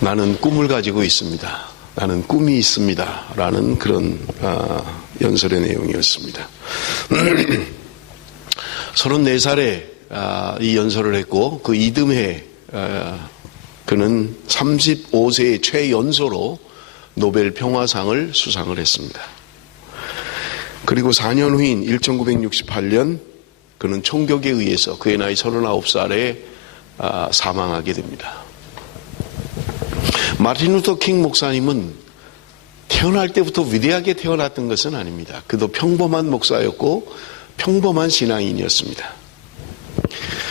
나는 꿈을 가지고 있습니다. 나는 꿈이 있습니다. 라는 그런 연설의 내용이었습니다. 34살에 이 연설을 했고 그 이듬해 그는 35세의 최연소로 노벨 평화상을 수상을 했습니다. 그리고 4년 후인 1968년 그는 총격에 의해서 그의 나이 39살에 사망하게 됩니다. 마틴 루터 킹 목사님은 태어날 때부터 위대하게 태어났던 것은 아닙니다. 그도 평범한 목사였고 평범한 신앙인이었습니다.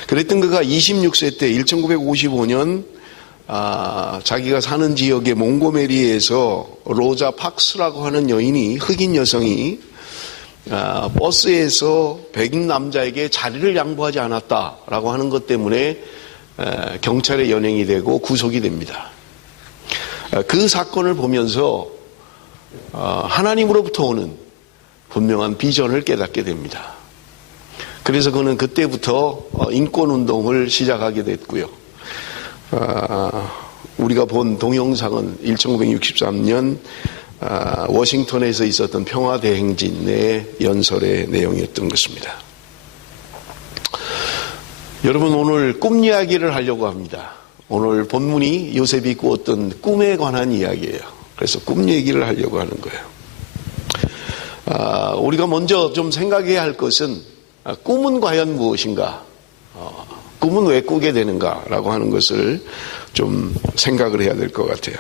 그랬던 그가 26세 때 1955년 자기가 사는 지역의 몽고메리에서 로자 박스라고 하는 여인이, 흑인 여성이 버스에서 백인 남자에게 자리를 양보하지 않았다라고 하는 것 때문에 경찰에 연행이 되고 구속이 됩니다. 그 사건을 보면서 하나님으로부터 오는 분명한 비전을 깨닫게 됩니다. 그래서 그는 그때부터 인권운동을 시작하게 됐고요. 우리가 본 동영상은 1963년 워싱턴에서 있었던 평화대행진의 연설의 내용이었던 것입니다. 여러분, 오늘 꿈 이야기를 하려고 합니다. 오늘 본문이 요셉이 꾸었던 꿈에 관한 이야기예요. 그래서 꿈 얘기를 하려고 하는 거예요. 우리가 먼저 좀 생각해야 할 것은 꿈은 과연 무엇인가? 꿈은 왜 꾸게 되는가라고 하는 것을 좀 생각을 해야 될 것 같아요.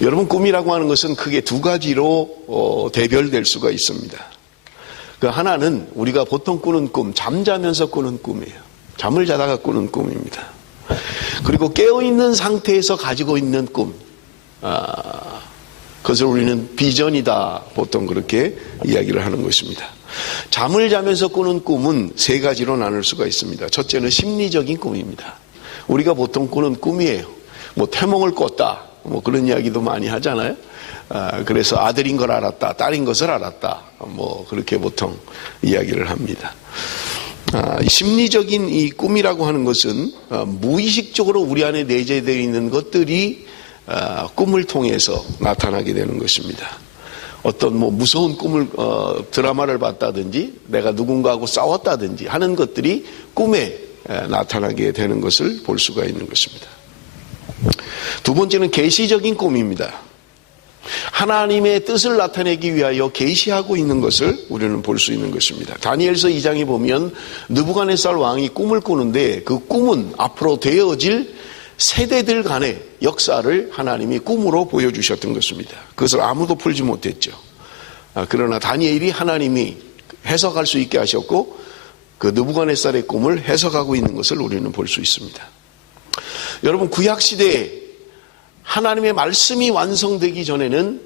여러분, 꿈이라고 하는 것은 크게 두 가지로 대별될 수가 있습니다. 그 하나는 우리가 보통 꾸는 꿈, 잠자면서 꾸는 꿈이에요. 잠을 자다가 꾸는 꿈입니다. 그리고 깨어있는 상태에서 가지고 있는 꿈, 그것을 우리는 비전이다, 보통 그렇게 이야기를 하는 것입니다. 잠을 자면서 꾸는 꿈은 세 가지로 나눌 수가 있습니다. 첫째는 심리적인 꿈입니다. 우리가 보통 꾸는 꿈이에요. 뭐 태몽을 꿨다, 뭐 그런 이야기도 많이 하잖아요. 그래서 아들인 걸 알았다, 딸인 것을 알았다, 뭐 그렇게 보통 이야기를 합니다. 심리적인 이 꿈이라고 하는 것은 무의식적으로 우리 안에 내재되어 있는 것들이 꿈을 통해서 나타나게 되는 것입니다. 어떤 뭐 무서운 꿈을 드라마를 봤다든지 내가 누군가하고 싸웠다든지 하는 것들이 꿈에 나타나게 되는 것을 볼 수가 있는 것입니다. 두 번째는 계시적인 꿈입니다. 하나님의 뜻을 나타내기 위하여 계시하고 있는 것을 우리는 볼 수 있는 것입니다. 다니엘서 2장에 보면 느부갓네살 왕이 꿈을 꾸는데 그 꿈은 앞으로 되어질 세대들 간의 역사를 하나님이 꿈으로 보여주셨던 것입니다. 그것을 아무도 풀지 못했죠. 그러나 다니엘이 하나님이 해석할 수 있게 하셨고 그 느부갓네살의 꿈을 해석하고 있는 것을 우리는 볼 수 있습니다. 여러분, 구약시대에 하나님의 말씀이 완성되기 전에는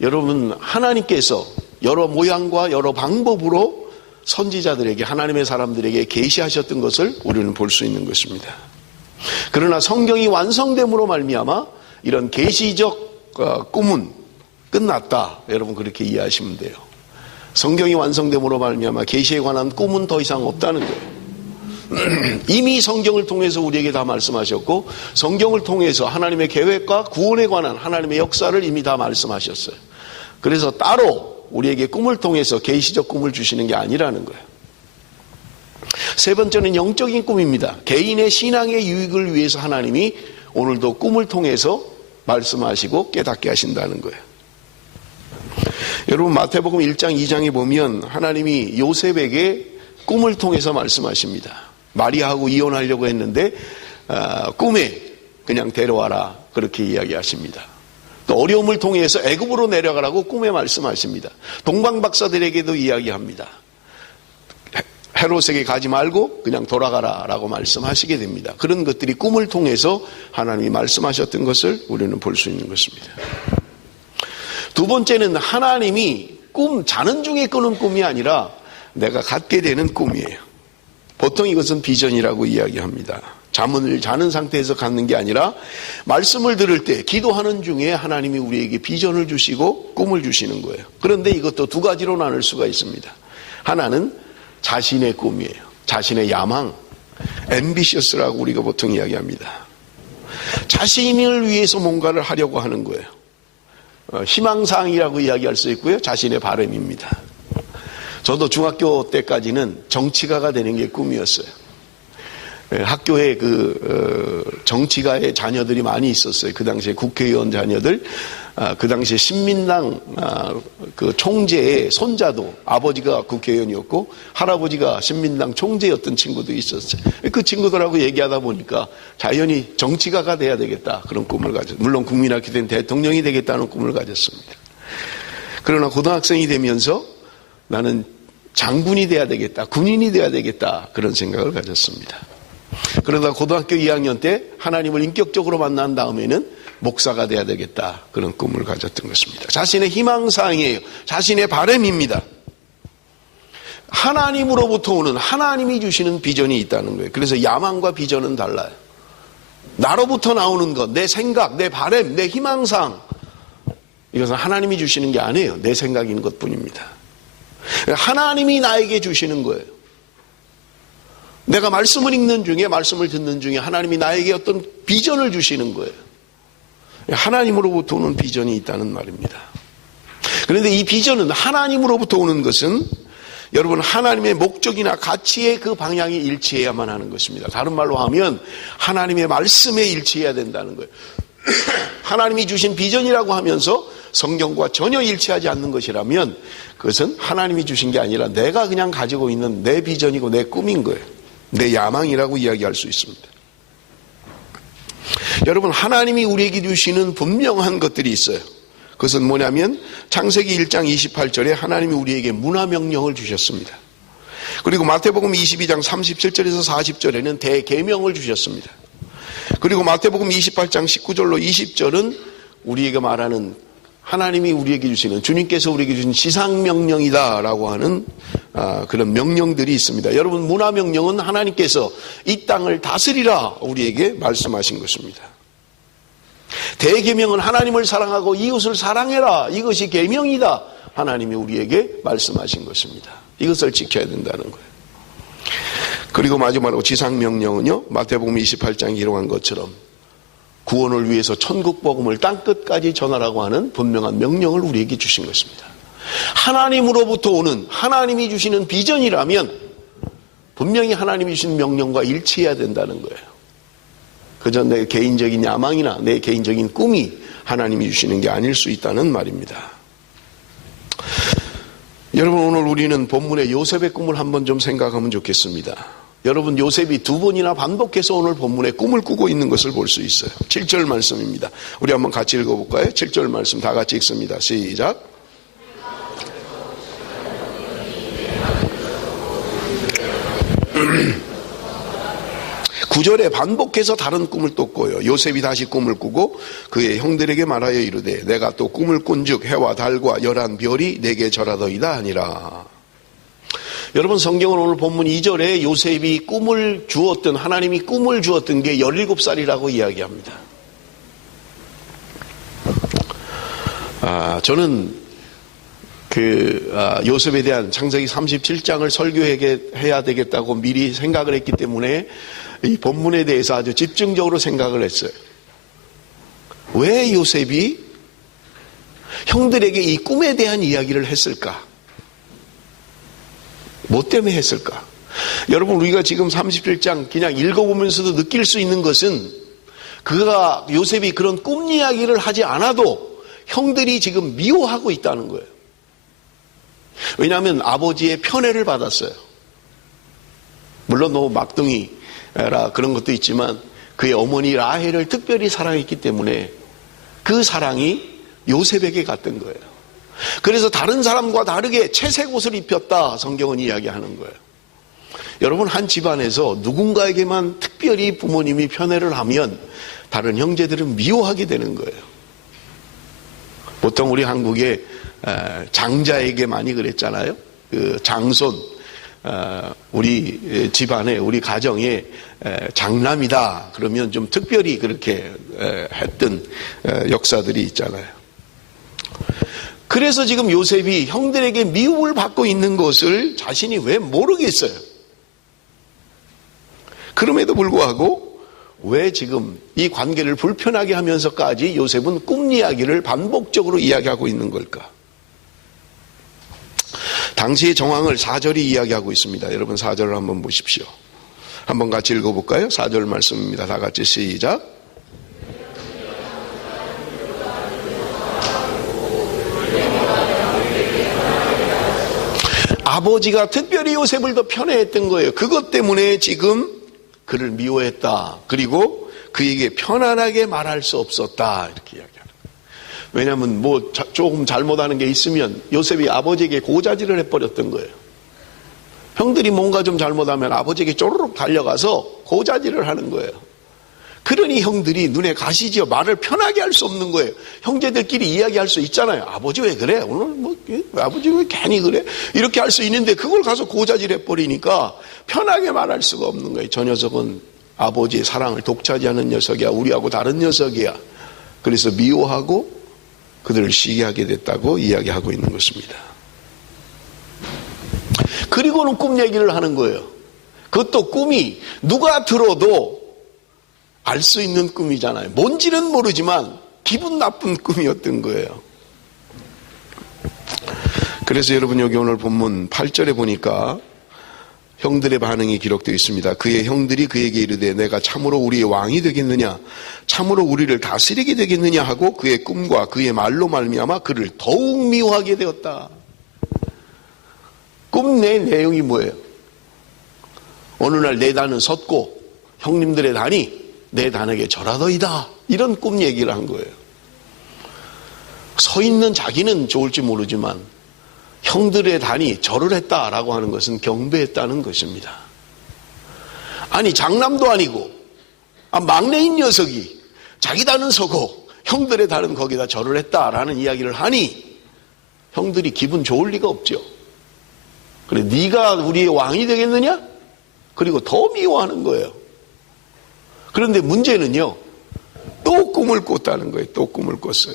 여러분, 하나님께서 여러 모양과 여러 방법으로 선지자들에게, 하나님의 사람들에게 계시하셨던 것을 우리는 볼 수 있는 것입니다. 그러나 성경이 완성됨으로 말미암아 이런 계시적 꿈은 끝났다, 여러분 그렇게 이해하시면 돼요. 성경이 완성됨으로 말미암아 계시에 관한 꿈은 더 이상 없다는 거예요. 이미 성경을 통해서 우리에게 다 말씀하셨고 성경을 통해서 하나님의 계획과 구원에 관한 하나님의 역사를 이미 다 말씀하셨어요. 그래서 따로 우리에게 꿈을 통해서 계시적 꿈을 주시는 게 아니라는 거예요. 세 번째는 영적인 꿈입니다. 개인의 신앙의 유익을 위해서 하나님이 오늘도 꿈을 통해서 말씀하시고 깨닫게 하신다는 거예요. 여러분, 마태복음 1장 2장에 보면 하나님이 요셉에게 꿈을 통해서 말씀하십니다. 마리아하고 이혼하려고 했는데 꿈에 그냥 데려와라, 그렇게 이야기하십니다. 또 어려움을 통해서 애굽으로 내려가라고 꿈에 말씀하십니다. 동방박사들에게도 이야기합니다. 헤롯에게 가지 말고 그냥 돌아가라 라고 말씀하시게 됩니다. 그런 것들이 꿈을 통해서 하나님이 말씀하셨던 것을 우리는 볼 수 있는 것입니다. 두 번째는 하나님이 자는 중에 꾸는 꿈이 아니라 내가 갖게 되는 꿈이에요. 보통 이것은 비전이라고 이야기합니다. 잠을 자는 상태에서 갖는 게 아니라 말씀을 들을 때, 기도하는 중에 하나님이 우리에게 비전을 주시고 꿈을 주시는 거예요. 그런데 이것도 두 가지로 나눌 수가 있습니다. 하나는 자신의 꿈이에요. 자신의 야망, ambitious라고 우리가 보통 이야기합니다. 자신을 위해서 뭔가를 하려고 하는 거예요. 희망사항이라고 이야기할 수 있고요. 자신의 바람입니다. 저도 때까지는 정치가가 되는 게 꿈이었어요. 학교에 정치가의 자녀들이 많이 있었어요. 그 당시에 국회의원 자녀들, 그 당시에 신민당 총재의 손자도 아버지가 국회의원이었고 할아버지가 신민당 총재였던 친구도 있었어요. 그 친구들하고 얘기하다 보니까 자연히 정치가가 돼야 되겠다 그런 꿈을 가졌어요. 물론 국민학교 된 대통령이 되겠다는 꿈을 가졌습니다. 그러나 고등학생이 되면서 나는 장군이 돼야 되겠다, 군인이 돼야 되겠다 그런 생각을 가졌습니다. 그러다 고등학교 2학년 때 하나님을 인격적으로 만난 다음에는 목사가 돼야 되겠다 그런 꿈을 가졌던 것입니다. 자신의 희망사항이에요. 자신의 바람입니다. 하나님으로부터 오는, 하나님이 주시는 비전이 있다는 거예요. 그래서 야망과 비전은 달라요. 나로부터 나오는 것, 내 생각, 내 바람, 내 희망사항, 이것은 하나님이 주시는 게 아니에요. 내 생각인 것뿐입니다. 하나님이 나에게 주시는 거예요. 내가 말씀을 읽는 중에, 말씀을 듣는 중에 하나님이 나에게 어떤 비전을 주시는 거예요. 하나님으로부터 오는 비전이 있다는 말입니다. 그런데 이 비전은, 하나님으로부터 오는 것은 여러분 하나님의 목적이나 가치의 그 방향이 일치해야만 하는 것입니다. 다른 말로 하면 하나님의 말씀에 일치해야 된다는 거예요. 하나님이 주신 비전이라고 하면서 성경과 전혀 일치하지 않는 것이라면 그것은 하나님이 주신 게 아니라 내가 그냥 가지고 있는 내 비전이고 내 꿈인 거예요. 내 야망이라고 이야기할 수 있습니다. 여러분, 하나님이 우리에게 주시는 분명한 것들이 있어요. 그것은 뭐냐면 창세기 1장 28절에 하나님이 우리에게 문화명령을 주셨습니다. 그리고 마태복음 22장 37절에서 40절에는 대계명을 주셨습니다. 그리고 마태복음 28장 19절로 20절은 우리에게 말하는, 하나님이 우리에게 주시는, 주님께서 우리에게 주신 지상명령이다라고 하는 그런 명령들이 있습니다. 여러분, 문화명령은 하나님께서 이 땅을 다스리라 우리에게 말씀하신 것입니다. 대계명은 하나님을 사랑하고 이웃을 사랑해라, 이것이 계명이다, 하나님이 우리에게 말씀하신 것입니다. 이것을 지켜야 된다는 거예요. 그리고 마지막으로 지상명령은요, 마태복음 28장에 기록한 것처럼 구원을 위해서 천국 복음을 땅끝까지 전하라고 하는 분명한 명령을 우리에게 주신 것입니다. 하나님으로부터 오는, 하나님이 주시는 비전이라면 분명히 하나님이 주신 명령과 일치해야 된다는 거예요. 그저 내 개인적인 야망이나 내 개인적인 꿈이 하나님이 주시는 게 아닐 수 있다는 말입니다. 여러분, 오늘 우리는 본문의 요셉의 꿈을 한번 좀 생각하면 좋겠습니다. 여러분, 요셉이 두 번이나 반복해서 오늘 본문에 꿈을 꾸고 있는 것을 볼 수 있어요. 7절 말씀입니다. 우리 한번 같이 읽어볼까요? 7절 말씀 다 같이 읽습니다. 시작. 구절에 반복해서 다른 꿈을 또 꿔요. 요셉이 다시 꿈을 꾸고 그의 형들에게 말하여 이르되 내가 또 꿈을 꾼즉 해와 달과 열한 별이 내게 절하더이다 하니라. 여러분, 성경은 오늘 본문 2절에 요셉이 꿈을 주었던, 하나님이 꿈을 주었던 게 17살이라고 이야기합니다. 저는 요셉에 대한 창세기 37장을 설교해야 되겠다고 미리 생각을 했기 때문에 이 본문에 대해서 아주 집중적으로 생각을 했어요. 왜 요셉이 형들에게 이 꿈에 대한 이야기를 했을까? 뭐 때문에 했을까? 여러분, 우리가 지금 37장 그냥 읽어보면서도 느낄 수 있는 것은 요셉이 그런 꿈 이야기를 하지 않아도 형들이 지금 미워하고 있다는 거예요. 왜냐하면 아버지의 편애를 받았어요. 물론 너무 막둥이라 그런 것도 있지만 그의 어머니 라헬을 특별히 사랑했기 때문에 그 사랑이 요셉에게 갔던 거예요. 그래서 다른 사람과 다르게 채색 옷을 입혔다, 성경은 이야기하는 거예요. 여러분, 한 집안에서 누군가에게만 특별히 부모님이 편애를 하면 다른 형제들은 미워하게 되는 거예요. 보통 우리 한국에 장자에게 많이 그랬잖아요. 그 장손, 우리 집안에, 우리 가정에 장남이다 그러면 좀 특별히 그렇게 했던 역사들이 있잖아요. 그래서 지금 요셉이 형들에게 미움을 받고 있는 것을 자신이 왜 모르겠어요. 그럼에도 불구하고 왜 지금 이 관계를 불편하게 하면서까지 요셉은 꿈 이야기를 반복적으로 이야기하고 있는 걸까? 당시의 정황을 4절이 이야기하고 있습니다. 여러분 4절을 한번 보십시오. 한번 같이 읽어볼까요? 4절 말씀입니다. 다 같이 시작. 아버지가 특별히 요셉을 더 편애했던 거예요. 그것 때문에 지금 그를 미워했다. 그리고 그에게 편안하게 말할 수 없었다. 이렇게 이야기하는 거예요. 왜냐하면 뭐 조금 잘못하는 게 있으면 요셉이 아버지에게 고자질을 해버렸던 거예요. 형들이 뭔가 좀 잘못하면 아버지에게 쪼르륵 달려가서 고자질을 하는 거예요. 그러니 형들이 눈에 가시지요. 말을 편하게 할 수 없는 거예요. 형제들끼리 이야기할 수 있잖아요. 아버지 왜 그래? 오늘 뭐 아버지 왜 괜히 그래? 이렇게 할 수 있는데 그걸 가서 고자질해 버리니까 편하게 말할 수가 없는 거예요. 저 녀석은 아버지의 사랑을 독차지하는 녀석이야. 우리하고 다른 녀석이야. 그래서 미워하고 그들을 시기하게 됐다고 이야기하고 있는 것입니다. 그리고는 꿈 얘기를 하는 거예요. 그것도 꿈이 누가 들어도 알 수 있는 꿈이잖아요. 뭔지는 모르지만 기분 나쁜 꿈이었던 거예요. 그래서 여러분 여기 오늘 본문 8절에 보니까 형들의 반응이 기록되어 있습니다. 그의 형들이 그에게 이르되 내가 참으로 우리의 왕이 되겠느냐, 참으로 우리를 다스리게 되겠느냐 하고 그의 꿈과 그의 말로 말미암아 그를 더욱 미워하게 되었다. 꿈 내 내용이 뭐예요? 어느 날 내 단은 섰고 형님들의 단이 내 단에게 절하더이다. 이런 꿈 얘기를 한 거예요. 서 있는 자기는 좋을지 모르지만 형들의 단이 절을 했다라고 하는 것은 경배했다는 것입니다. 아니 장남도 아니고 막내인 녀석이 자기 단은 서고 형들의 단은 거기다 절을 했다라는 이야기를 하니 형들이 기분 좋을 리가 없죠. 그래 네가 우리의 왕이 되겠느냐? 그리고 더 미워하는 거예요. 그런데 문제는요, 또 꿈을 꿨다는 거예요. 또 꿈을 꿨어요.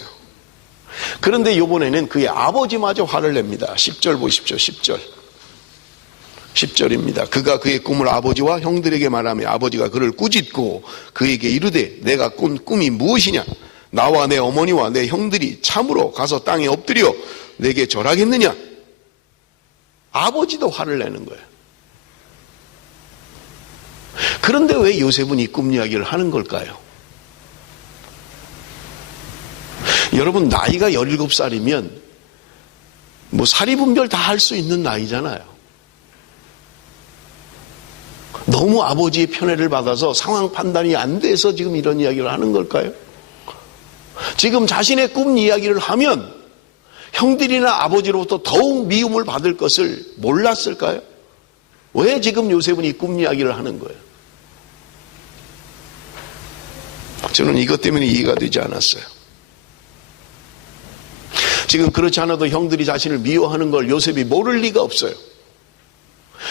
그런데 이번에는 그의 아버지마저 화를 냅니다. 10절 보십시오. 10절입니다. 그가 그의 꿈을 아버지와 형들에게 말하며 아버지가 그를 꾸짖고 그에게 이르되 내가 꾼 꿈이 무엇이냐? 나와 내 어머니와 내 형들이 참으로 가서 땅에 엎드려 내게 절하겠느냐? 아버지도 화를 내는 거예요. 그런데 왜 요셉은 이 꿈 이야기를 하는 걸까요? 여러분 나이가 17살이면 뭐 사리분별 다 할 수 있는 나이잖아요. 너무 아버지의 편애를 받아서 상황 판단이 안 돼서 지금 이런 이야기를 하는 걸까요? 지금 자신의 꿈 이야기를 하면 형들이나 아버지로부터 더욱 미움을 받을 것을 몰랐을까요? 왜 지금 요셉은 이 꿈 이야기를 하는 거예요? 저는 이것 때문에 이해가 되지 않았어요. 지금 그렇지 않아도 형들이 자신을 미워하는 걸 요셉이 모를 리가 없어요.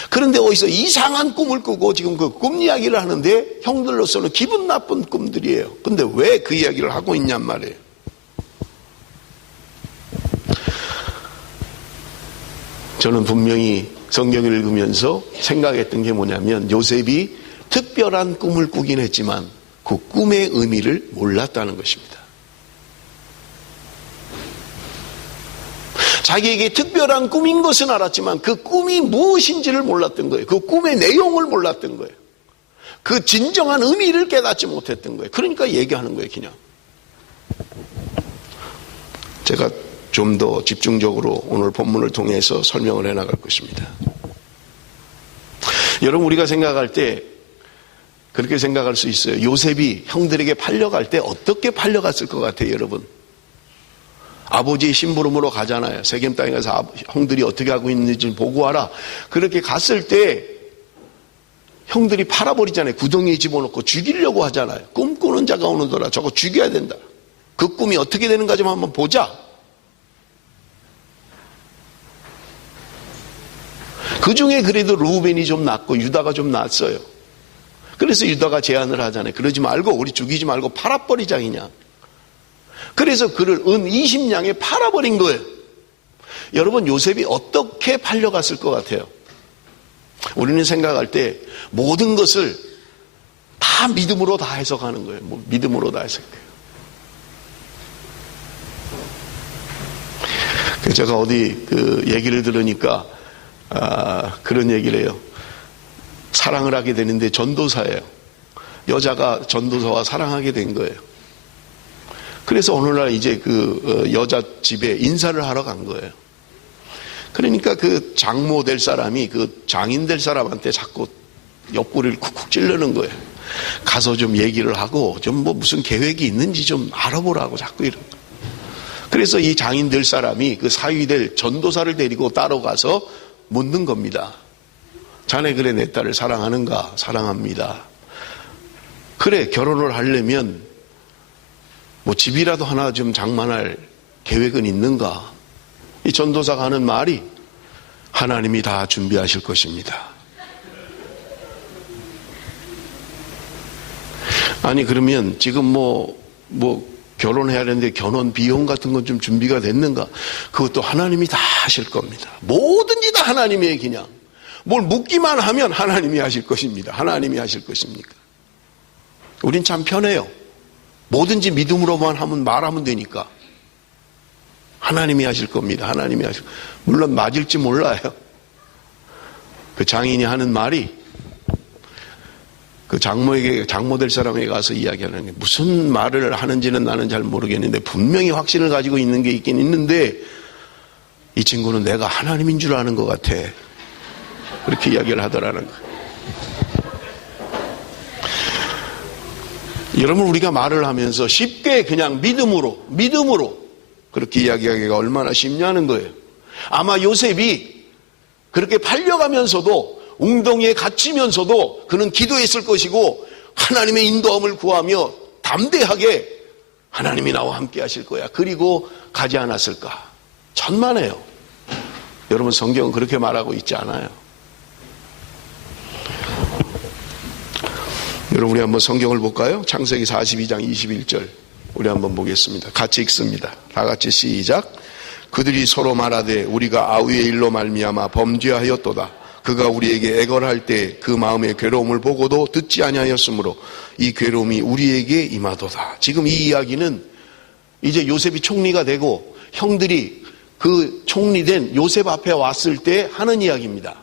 그런데 어디서 이상한 꿈을 꾸고 지금 그 꿈 이야기를 하는데 형들로서는 기분 나쁜 꿈들이에요. 근데 왜 그 이야기를 하고 있냔 말이에요. 저는 분명히 성경을 읽으면서 생각했던 게 뭐냐면 요셉이 특별한 꿈을 꾸긴 했지만 그 꿈의 의미를 몰랐다는 것입니다. 자기에게 특별한 꿈인 것은 알았지만 그 꿈이 무엇인지를 몰랐던 거예요. 그 꿈의 내용을 몰랐던 거예요. 그 진정한 의미를 깨닫지 못했던 거예요. 그러니까 얘기하는 거예요, 그냥. 제가 좀 더 집중적으로 오늘 본문을 통해서 설명을 해나갈 것입니다. 여러분 우리가 생각할 때 그렇게 생각할 수 있어요. 요셉이 형들에게 팔려갈 때 어떻게 팔려갔을 것 같아요, 여러분? 아버지의 심부름으로 가잖아요. 세겜 땅에 가서 형들이 어떻게 하고 있는지 보고 와라. 그렇게 갔을 때 형들이 팔아버리잖아요. 구덩이에 집어넣고 죽이려고 하잖아요. 꿈꾸는 자가 오는더라. 저거 죽여야 된다. 그 꿈이 어떻게 되는가 좀 한번 보자. 그 중에 그래도 루벤이 좀 낫고 유다가 좀 낫어요. 그래서 유다가 제안을 하잖아요. 그러지 말고 우리 죽이지 말고 팔아버리자 그냥. 그래서 그를 은 20냥에 팔아버린 거예요. 여러분 요셉이 어떻게 팔려갔을 것 같아요? 우리는 생각할 때 모든 것을 다 믿음으로 다 해석하는 거예요. 뭐 믿음으로 다 해석해요. 제가 어디 그 얘기를 들으니까 그런 얘기를 해요. 사랑을 하게 되는데 전도사예요. 여자가 전도사와 사랑하게 된 거예요. 그래서 어느 날 이제 그 여자 집에 인사를 하러 간 거예요. 그러니까 그 장모 될 사람이 그 장인 될 사람한테 자꾸 옆구리를 쿡쿡 찌르는 거예요. 가서 좀 얘기를 하고 좀 뭐 무슨 계획이 있는지 좀 알아보라고 자꾸 이런 거예요. 그래서 이 장인 될 사람이 그 사위 될 전도사를 데리고 따로 가서 묻는 겁니다. 자네 그래 내 딸을 사랑하는가? 사랑합니다. 그래 결혼을 하려면 뭐 집이라도 하나 좀 장만할 계획은 있는가? 이 전도사가 하는 말이 하나님이 다 준비하실 것입니다. 아니 그러면 지금 뭐 결혼해야 되는데 결혼 비용 같은 건 좀 준비가 됐는가? 그것도 하나님이 다 하실 겁니다. 뭐든지 다 하나님의 얘기냐. 뭘 묻기만 하면 하나님이 하실 것입니다. 하나님이 하실 것입니까? 우린 참 편해요. 뭐든지 믿음으로만 하면 말하면 되니까. 하나님이 하실 겁니다. 하나님이 하실 겁니다. 물론 맞을지 몰라요. 그 장인이 하는 말이 그 장모 될 사람에게 가서 이야기하는 게 무슨 말을 하는지는 나는 잘 모르겠는데 분명히 확신을 가지고 있는 게 있긴 있는데 이 친구는 내가 하나님인 줄 아는 것 같아. 그렇게 이야기를 하더라는 거예요. 여러분 우리가 말을 하면서 쉽게 그냥 믿음으로 그렇게 이야기하기가 얼마나 쉽냐는 거예요. 아마 요셉이 그렇게 팔려가면서도 웅덩이에 갇히면서도 그는 기도했을 것이고 하나님의 인도함을 구하며 담대하게 하나님이 나와 함께 하실 거야. 그리고 가지 않았을까? 천만에요. 여러분 성경은 그렇게 말하고 있지 않아요. 여러분 우리 한번 성경을 볼까요? 창세기 42장 21절 우리 한번 보겠습니다. 같이 읽습니다. 다 같이 시작. 그들이 서로 말하되 우리가 아우의 일로 말미암아 범죄하였도다. 그가 우리에게 애걸할 때 그 마음의 괴로움을 보고도 듣지 아니하였으므로 이 괴로움이 우리에게 임하도다. 지금 이 이야기는 이제 요셉이 총리가 되고 형들이 그 총리된 요셉 앞에 왔을 때 하는 이야기입니다.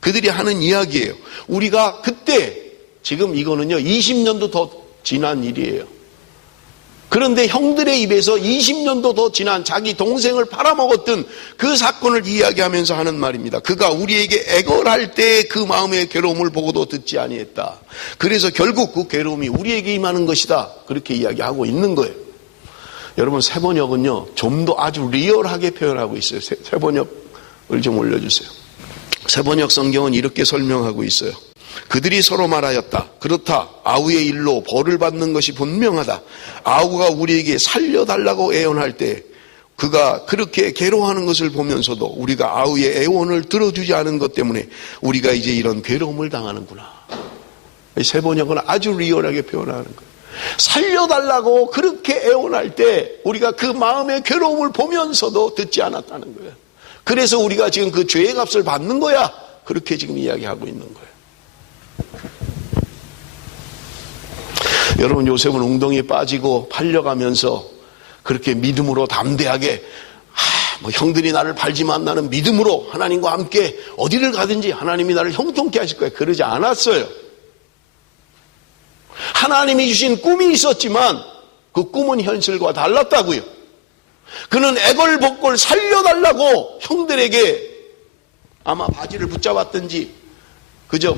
그들이 하는 이야기예요. 우리가 그때 지금 이거는요 20년도 더 지난 일이에요. 그런데 형들의 입에서 20년도 더 지난 자기 동생을 팔아먹었던 그 사건을 이야기하면서 하는 말입니다. 그가 우리에게 애걸할 때 그 마음의 괴로움을 보고도 듣지 아니했다. 그래서 결국 그 괴로움이 우리에게 임하는 것이다. 그렇게 이야기하고 있는 거예요. 여러분 세번역은요 좀 더 아주 리얼하게 표현하고 있어요. 세번역을 좀 올려주세요. 세번역 성경은 이렇게 설명하고 있어요. 그들이 서로 말하였다. 그렇다. 아우의 일로 벌을 받는 것이 분명하다. 아우가 우리에게 살려달라고 애원할 때 그가 그렇게 괴로워하는 것을 보면서도 우리가 아우의 애원을 들어주지 않은 것 때문에 우리가 이제 이런 괴로움을 당하는구나. 세 번역은 아주 리얼하게 표현하는 거예요. 살려달라고 그렇게 애원할 때 우리가 그 마음의 괴로움을 보면서도 듣지 않았다는 거예요. 그래서 우리가 지금 그 죄의 값을 받는 거야. 그렇게 지금 이야기하고 있는 거예요. 여러분 요셉은 웅덩이에 빠지고 팔려가면서 그렇게 믿음으로 담대하게 뭐 형들이 나를 팔지만 나는 믿음으로 하나님과 함께 어디를 가든지 하나님이 나를 형통케 하실 거예요. 그러지 않았어요. 하나님이 주신 꿈이 있었지만 그 꿈은 현실과 달랐다고요. 그는 애걸복걸 살려달라고 형들에게 아마 바지를 붙잡았든지 그저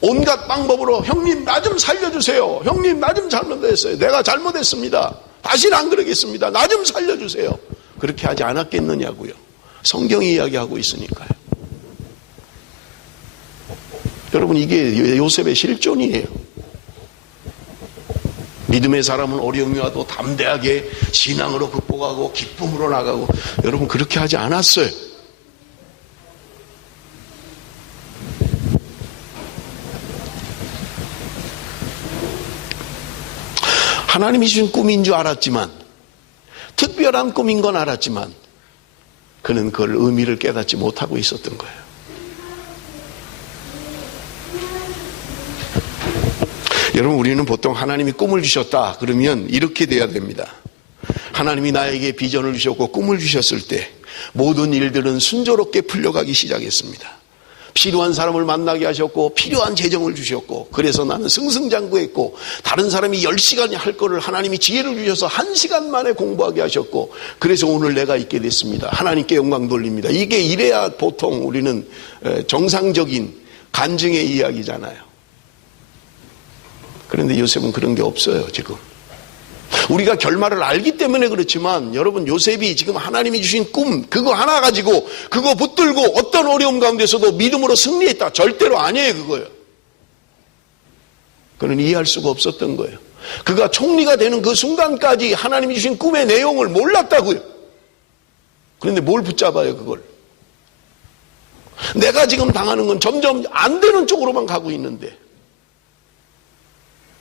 온갖 방법으로 형님 나 좀 살려주세요. 형님 나 좀 잘못했어요. 내가 잘못했습니다. 다시는 안 그러겠습니다. 나 좀 살려주세요. 그렇게 하지 않았겠느냐고요. 성경이 이야기하고 있으니까요. 여러분 이게 요셉의 실존이에요. 믿음의 사람은 어려움이 와도 담대하게 신앙으로 극복하고 기쁨으로 나가고 여러분 그렇게 하지 않았어요. 하나님이 주신 꿈인 줄 알았지만 특별한 꿈인 건 알았지만 그는 그걸 의미를 깨닫지 못하고 있었던 거예요. 여러분, 우리는 보통 하나님이 꿈을 주셨다 그러면 이렇게 돼야 됩니다. 하나님이 나에게 비전을 주셨고 꿈을 주셨을 때 모든 일들은 순조롭게 풀려가기 시작했습니다. 필요한 사람을 만나게 하셨고 필요한 재정을 주셨고, 그래서 나는 승승장구했고, 다른 사람이 10시간이 할 거를 하나님이 지혜를 주셔서 1시간 만에 공부하게 하셨고, 그래서 오늘 내가 있게 됐습니다. 하나님께 영광 돌립니다. 이게 이래야 보통 우리는 정상적인 간증의 이야기잖아요. 그런데 요셉은 그런 게 없어요. 지금 우리가 결말을 알기 때문에 그렇지만, 여러분, 요셉이 지금 하나님이 주신 꿈 그거 하나 가지고 그거 붙들고 어떤 어려움 가운데서도 믿음으로 승리했다, 절대로 아니에요. 그거요. 그는 이해할 수가 없었던 거예요. 그가 총리가 되는 그 순간까지 하나님이 주신 꿈의 내용을 몰랐다고요. 그런데 뭘 붙잡아요, 그걸. 내가 지금 당하는 건 점점 안 되는 쪽으로만 가고 있는데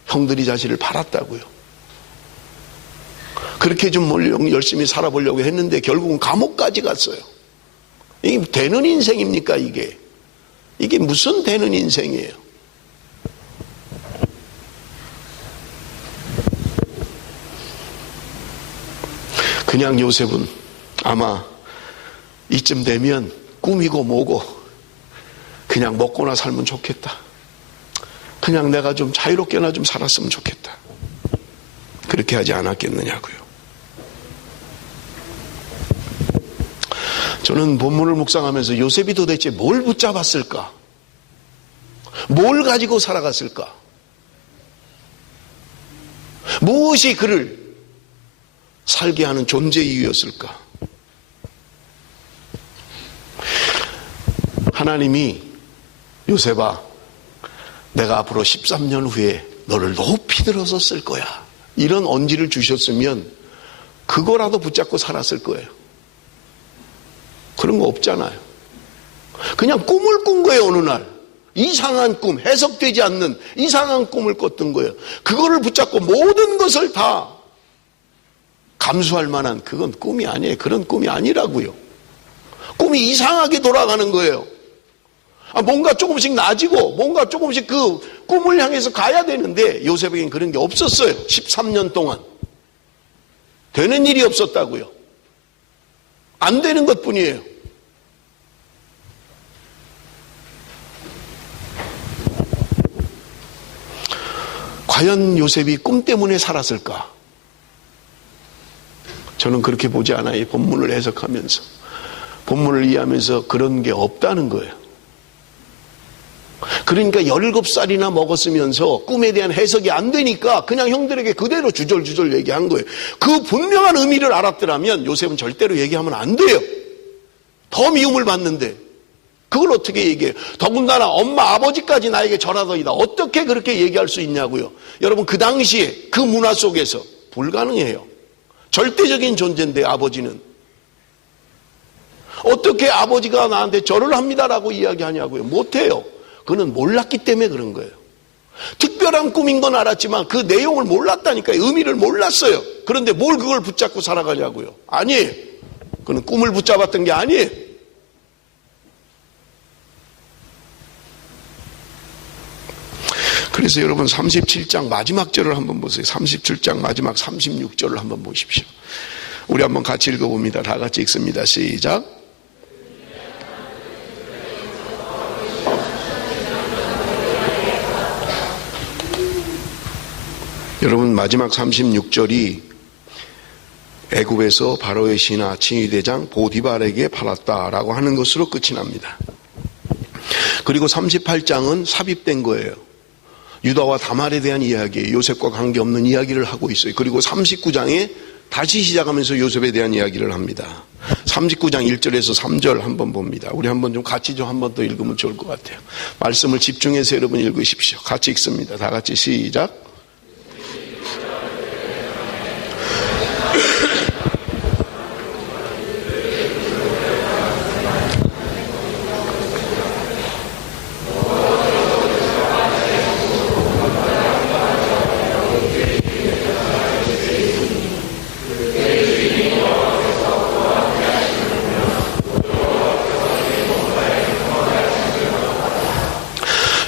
형들이 자신을 팔았다고요. 그렇게 좀 열심히 살아보려고 했는데 결국은 감옥까지 갔어요. 이게 되는 인생입니까, 이게? 이게 무슨 되는 인생이에요? 그냥 요셉은 아마 이쯤 되면 꿈이고 뭐고 그냥 먹고나 살면 좋겠다, 그냥 내가 좀 자유롭게나 좀 살았으면 좋겠다, 그렇게 하지 않았겠느냐고요. 저는 본문을 묵상하면서 요셉이 도대체 뭘 붙잡았을까? 뭘 가지고 살아갔을까? 무엇이 그를 살게 하는 존재 이유였을까? 하나님이 요셉아, 내가 앞으로 13년 후에 너를 높이 들어서 쓸 거야, 이런 언지를 주셨으면 그거라도 붙잡고 살았을 거예요. 그런 거 없잖아요. 그냥 꿈을 꾼 거예요. 어느 날 이상한 꿈, 해석되지 않는 이상한 꿈을 꿨던 거예요. 그거를 붙잡고 모든 것을 다 감수할 만한, 그건 꿈이 아니에요. 그런 꿈이 아니라고요. 꿈이 이상하게 돌아가는 거예요. 뭔가 조금씩 나아지고 뭔가 조금씩 그 꿈을 향해서 가야 되는데 요셉에겐 그런 게 없었어요. 13년 동안 되는 일이 없었다고요. 안 되는 것뿐이에요. 과연 요셉이 꿈 때문에 살았을까? 저는 그렇게 보지 않아요. 본문을 해석하면서, 본문을 이해하면서 그런 게 없다는 거예요. 그러니까 17살이나 먹었으면서 꿈에 대한 해석이 안 되니까 그냥 형들에게 그대로 주절주절 얘기한 거예요. 그 분명한 의미를 알았더라면 요셉은 절대로 얘기하면 안 돼요. 더 미움을 받는데 그걸 어떻게 얘기해요? 더군다나 엄마 아버지까지 나에게 절하더이다, 어떻게 그렇게 얘기할 수 있냐고요. 여러분, 그 당시에 그 문화 속에서 불가능해요. 절대적인 존재인데 아버지는 어떻게 아버지가 나한테 절을 합니다라고 이야기하냐고요. 못해요. 그는 몰랐기 때문에 그런 거예요. 특별한 꿈인 건 알았지만 그 내용을 몰랐다니까요. 의미를 몰랐어요. 그런데 뭘 그걸 붙잡고 살아가냐고요. 아니에요. 그는 꿈을 붙잡았던 게 아니에요. 그래서 여러분 37장 마지막 절을 한번 보세요. 37장 마지막 36절을 한번 보십시오. 우리 한번 같이 읽어봅니다. 다 같이 읽습니다. 시작. 여러분, 마지막 36절이 애굽에서 바로의 신하 칭위대장 보디발에게 팔았다라고 하는 것으로 끝이 납니다. 그리고 38장은 삽입된 거예요. 유다와 다말에 대한 이야기예요. 요셉과 관계없는 이야기를 하고 있어요. 그리고 39장에 다시 시작하면서 요셉에 대한 이야기를 합니다. 39장 1절에서 3절 한번 봅니다. 우리 한번 좀 같이 좀 한번 더 읽으면 좋을 것 같아요. 말씀을 집중해서 여러분 읽으십시오. 같이 읽습니다. 다 같이 시작.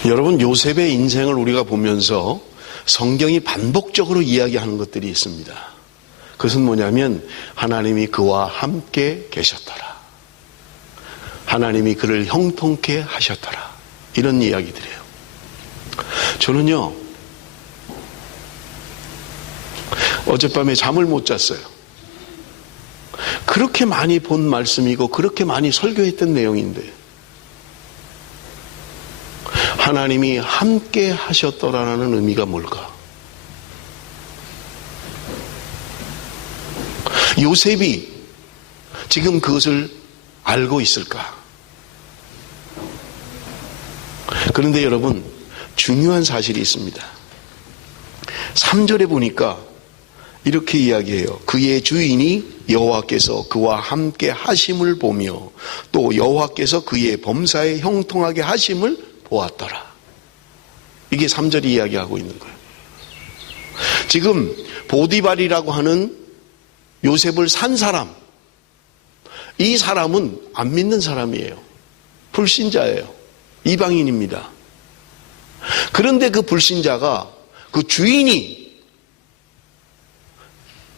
여러분, 요셉의 인생을 우리가 보면서 성경이 반복적으로 이야기하는 것들이 있습니다. 그것은 뭐냐면 하나님이 그와 함께 계셨더라. 하나님이 그를 형통케 하셨더라. 이런 이야기들이에요. 저는요, 어젯밤에 잠을 못 잤어요. 그렇게 많이 본 말씀이고 그렇게 많이 설교했던 내용인데 하나님이 함께 하셨더라는 의미가 뭘까? 요셉이 지금 그것을 알고 있을까? 그런데 여러분, 중요한 사실이 있습니다. 3절에 보니까 이렇게 이야기해요. 그의 주인이 여호와께서 그와 함께 하심을 보며 또 여호와께서 그의 범사에 형통하게 하심을 보았더라. 이게 3절이 이야기하고 있는 거예요. 지금 보디발이라고 하는 요셉을 산 사람, 이 사람은 안 믿는 사람이에요. 불신자예요. 이방인입니다. 그런데 그 불신자가 그 주인이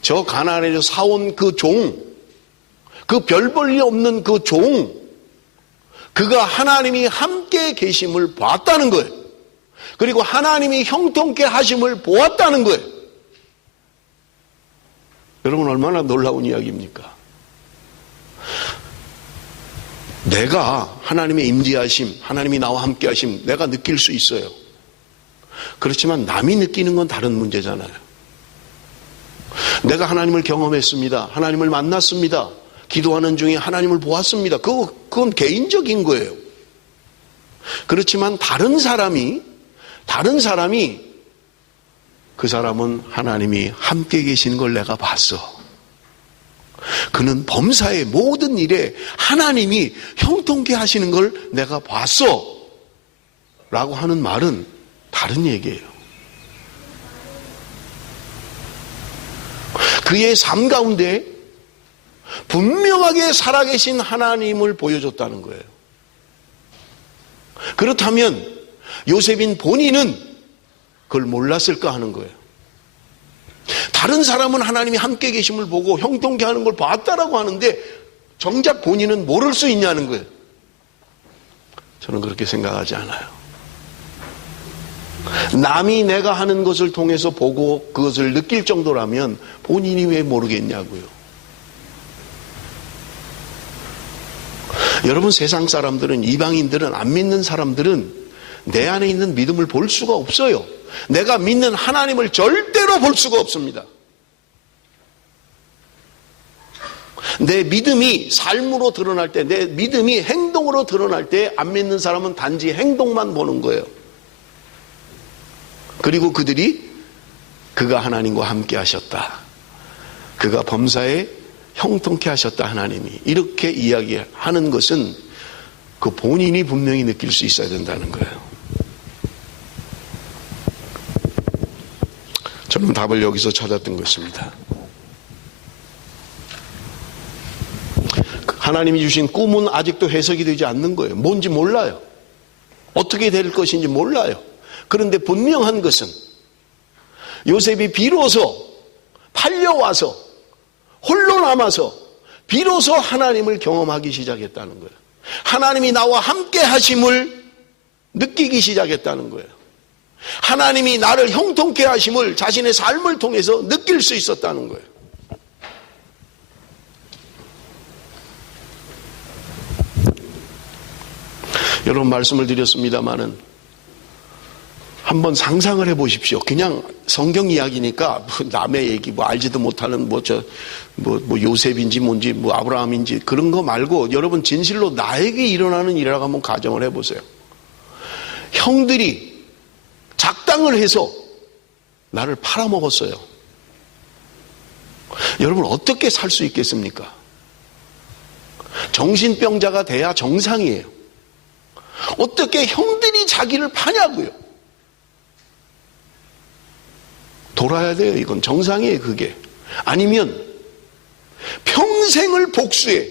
저 가나안에서 사온 그 종, 그 별 볼 일 없는 그 종, 그가 하나님이 함께 계심을 봤다는 거예요. 그리고 하나님이 형통케 하심을 보았다는 거예요. 여러분, 얼마나 놀라운 이야기입니까? 내가 하나님의 임재하심, 하나님이 나와 함께 하심, 내가 느낄 수 있어요. 그렇지만 남이 느끼는 건 다른 문제잖아요. 내가 하나님을 경험했습니다. 하나님을 만났습니다. 기도하는 중에 하나님을 보았습니다. 그건 개인적인 거예요. 그렇지만 다른 사람이 그 사람은 하나님이 함께 계신 걸 내가 봤어. 그는 범사의 모든 일에 하나님이 형통케 하시는 걸 내가 봤어. 라고 하는 말은 다른 얘기예요. 그의 삶 가운데 분명하게 살아계신 하나님을 보여줬다는 거예요. 그렇다면 요셉인 본인은 그걸 몰랐을까 하는 거예요. 다른 사람은 하나님이 함께 계심을 보고 형통케 하는 걸 봤다라고 하는데 정작 본인은 모를 수 있냐는 거예요. 저는 그렇게 생각하지 않아요. 남이 내가 하는 것을 통해서 보고 그것을 느낄 정도라면 본인이 왜 모르겠냐고요. 여러분, 세상 사람들은, 이방인들은, 안 믿는 사람들은 내 안에 있는 믿음을 볼 수가 없어요. 내가 믿는 하나님을 절대로 볼 수가 없습니다. 내 믿음이 삶으로 드러날 때, 내 믿음이 행동으로 드러날 때 안 믿는 사람은 단지 행동만 보는 거예요. 그리고 그들이 그가 하나님과 함께 하셨다. 그가 범사에 형통케 하셨다. 하나님이 이렇게 이야기하는 것은 그 본인이 분명히 느낄 수 있어야 된다는 거예요. 저는 답을 여기서 찾았던 것입니다. 하나님이 주신 꿈은 아직도 해석이 되지 않는 거예요. 뭔지 몰라요. 어떻게 될 것인지 몰라요. 그런데 분명한 것은 요셉이 비로소 팔려와서 홀로 남아서 비로소 하나님을 경험하기 시작했다는 거예요. 하나님이 나와 함께 하심을 느끼기 시작했다는 거예요. 하나님이 나를 형통케 하심을 자신의 삶을 통해서 느낄 수 있었다는 거예요. 여러분, 말씀을 드렸습니다마는 한번 상상을 해보십시오. 그냥 성경 이야기니까 남의 얘기, 알지도 못하는 요셉인지 뭔지 아브라함인지 그런 거 말고 여러분, 진실로 나에게 일어나는 일이라고 한번 가정을 해보세요. 형들이 작당을 해서 나를 팔아먹었어요. 여러분, 어떻게 살 수 있겠습니까? 정신병자가 돼야 정상이에요. 어떻게 형들이 자기를 파냐고요. 돌아야 돼요. 이건 정상이에요. 그게 아니면 평생을 복수해.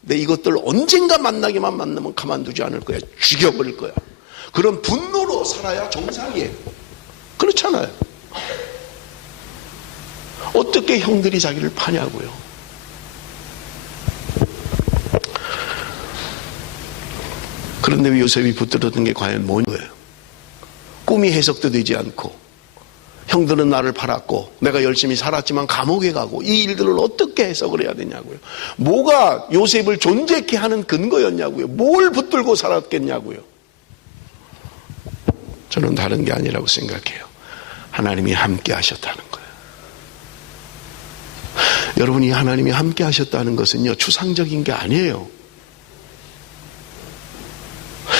내 이것들 언젠가 만나기만 만나면 가만두지 않을 거야. 죽여버릴 거야. 그런 분노로 살아야 정상이에요. 그렇잖아요. 어떻게 형들이 자기를 파냐고요. 그런데 왜 요셉이 붙들었던 게 과연 뭐냐고요. 꿈이 해석도 되지 않고 형들은 나를 팔았고 내가 열심히 살았지만 감옥에 가고 이 일들을 어떻게 해석을 해야 되냐고요. 뭐가 요셉을 존재케 하는 근거였냐고요. 뭘 붙들고 살았겠냐고요. 저는 다른 게 아니라고 생각해요. 하나님이 함께 하셨다는 거예요. 여러분이 하나님이 함께 하셨다는 것은요, 추상적인 게 아니에요.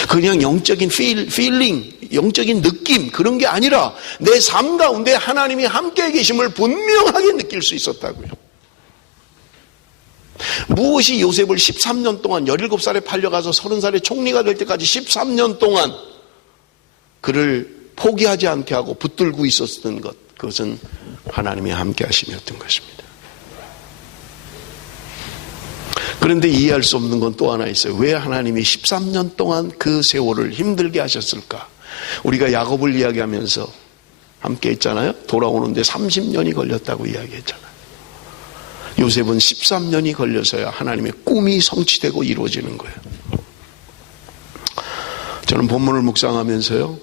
그냥 영적인 feeling, 영적인 느낌, 그런 게 아니라 내 삶 가운데 하나님이 함께 계심을 분명하게 느낄 수 있었다고요. 무엇이 요셉을 13년 동안 17살에 팔려가서 30살에 총리가 될 때까지 13년 동안 그를 포기하지 않게 하고 붙들고 있었던 것, 그것은 하나님이 함께 하심이었던 것입니다. 그런데 이해할 수 없는 건 또 하나 있어요. 왜 하나님이 13년 동안 그 세월을 힘들게 하셨을까? 우리가 야곱을 이야기하면서 함께 했잖아요. 돌아오는데 30년이 걸렸다고 이야기했잖아요. 요셉은 13년이 걸려서야 하나님의 꿈이 성취되고 이루어지는 거예요. 저는 본문을 묵상하면서요,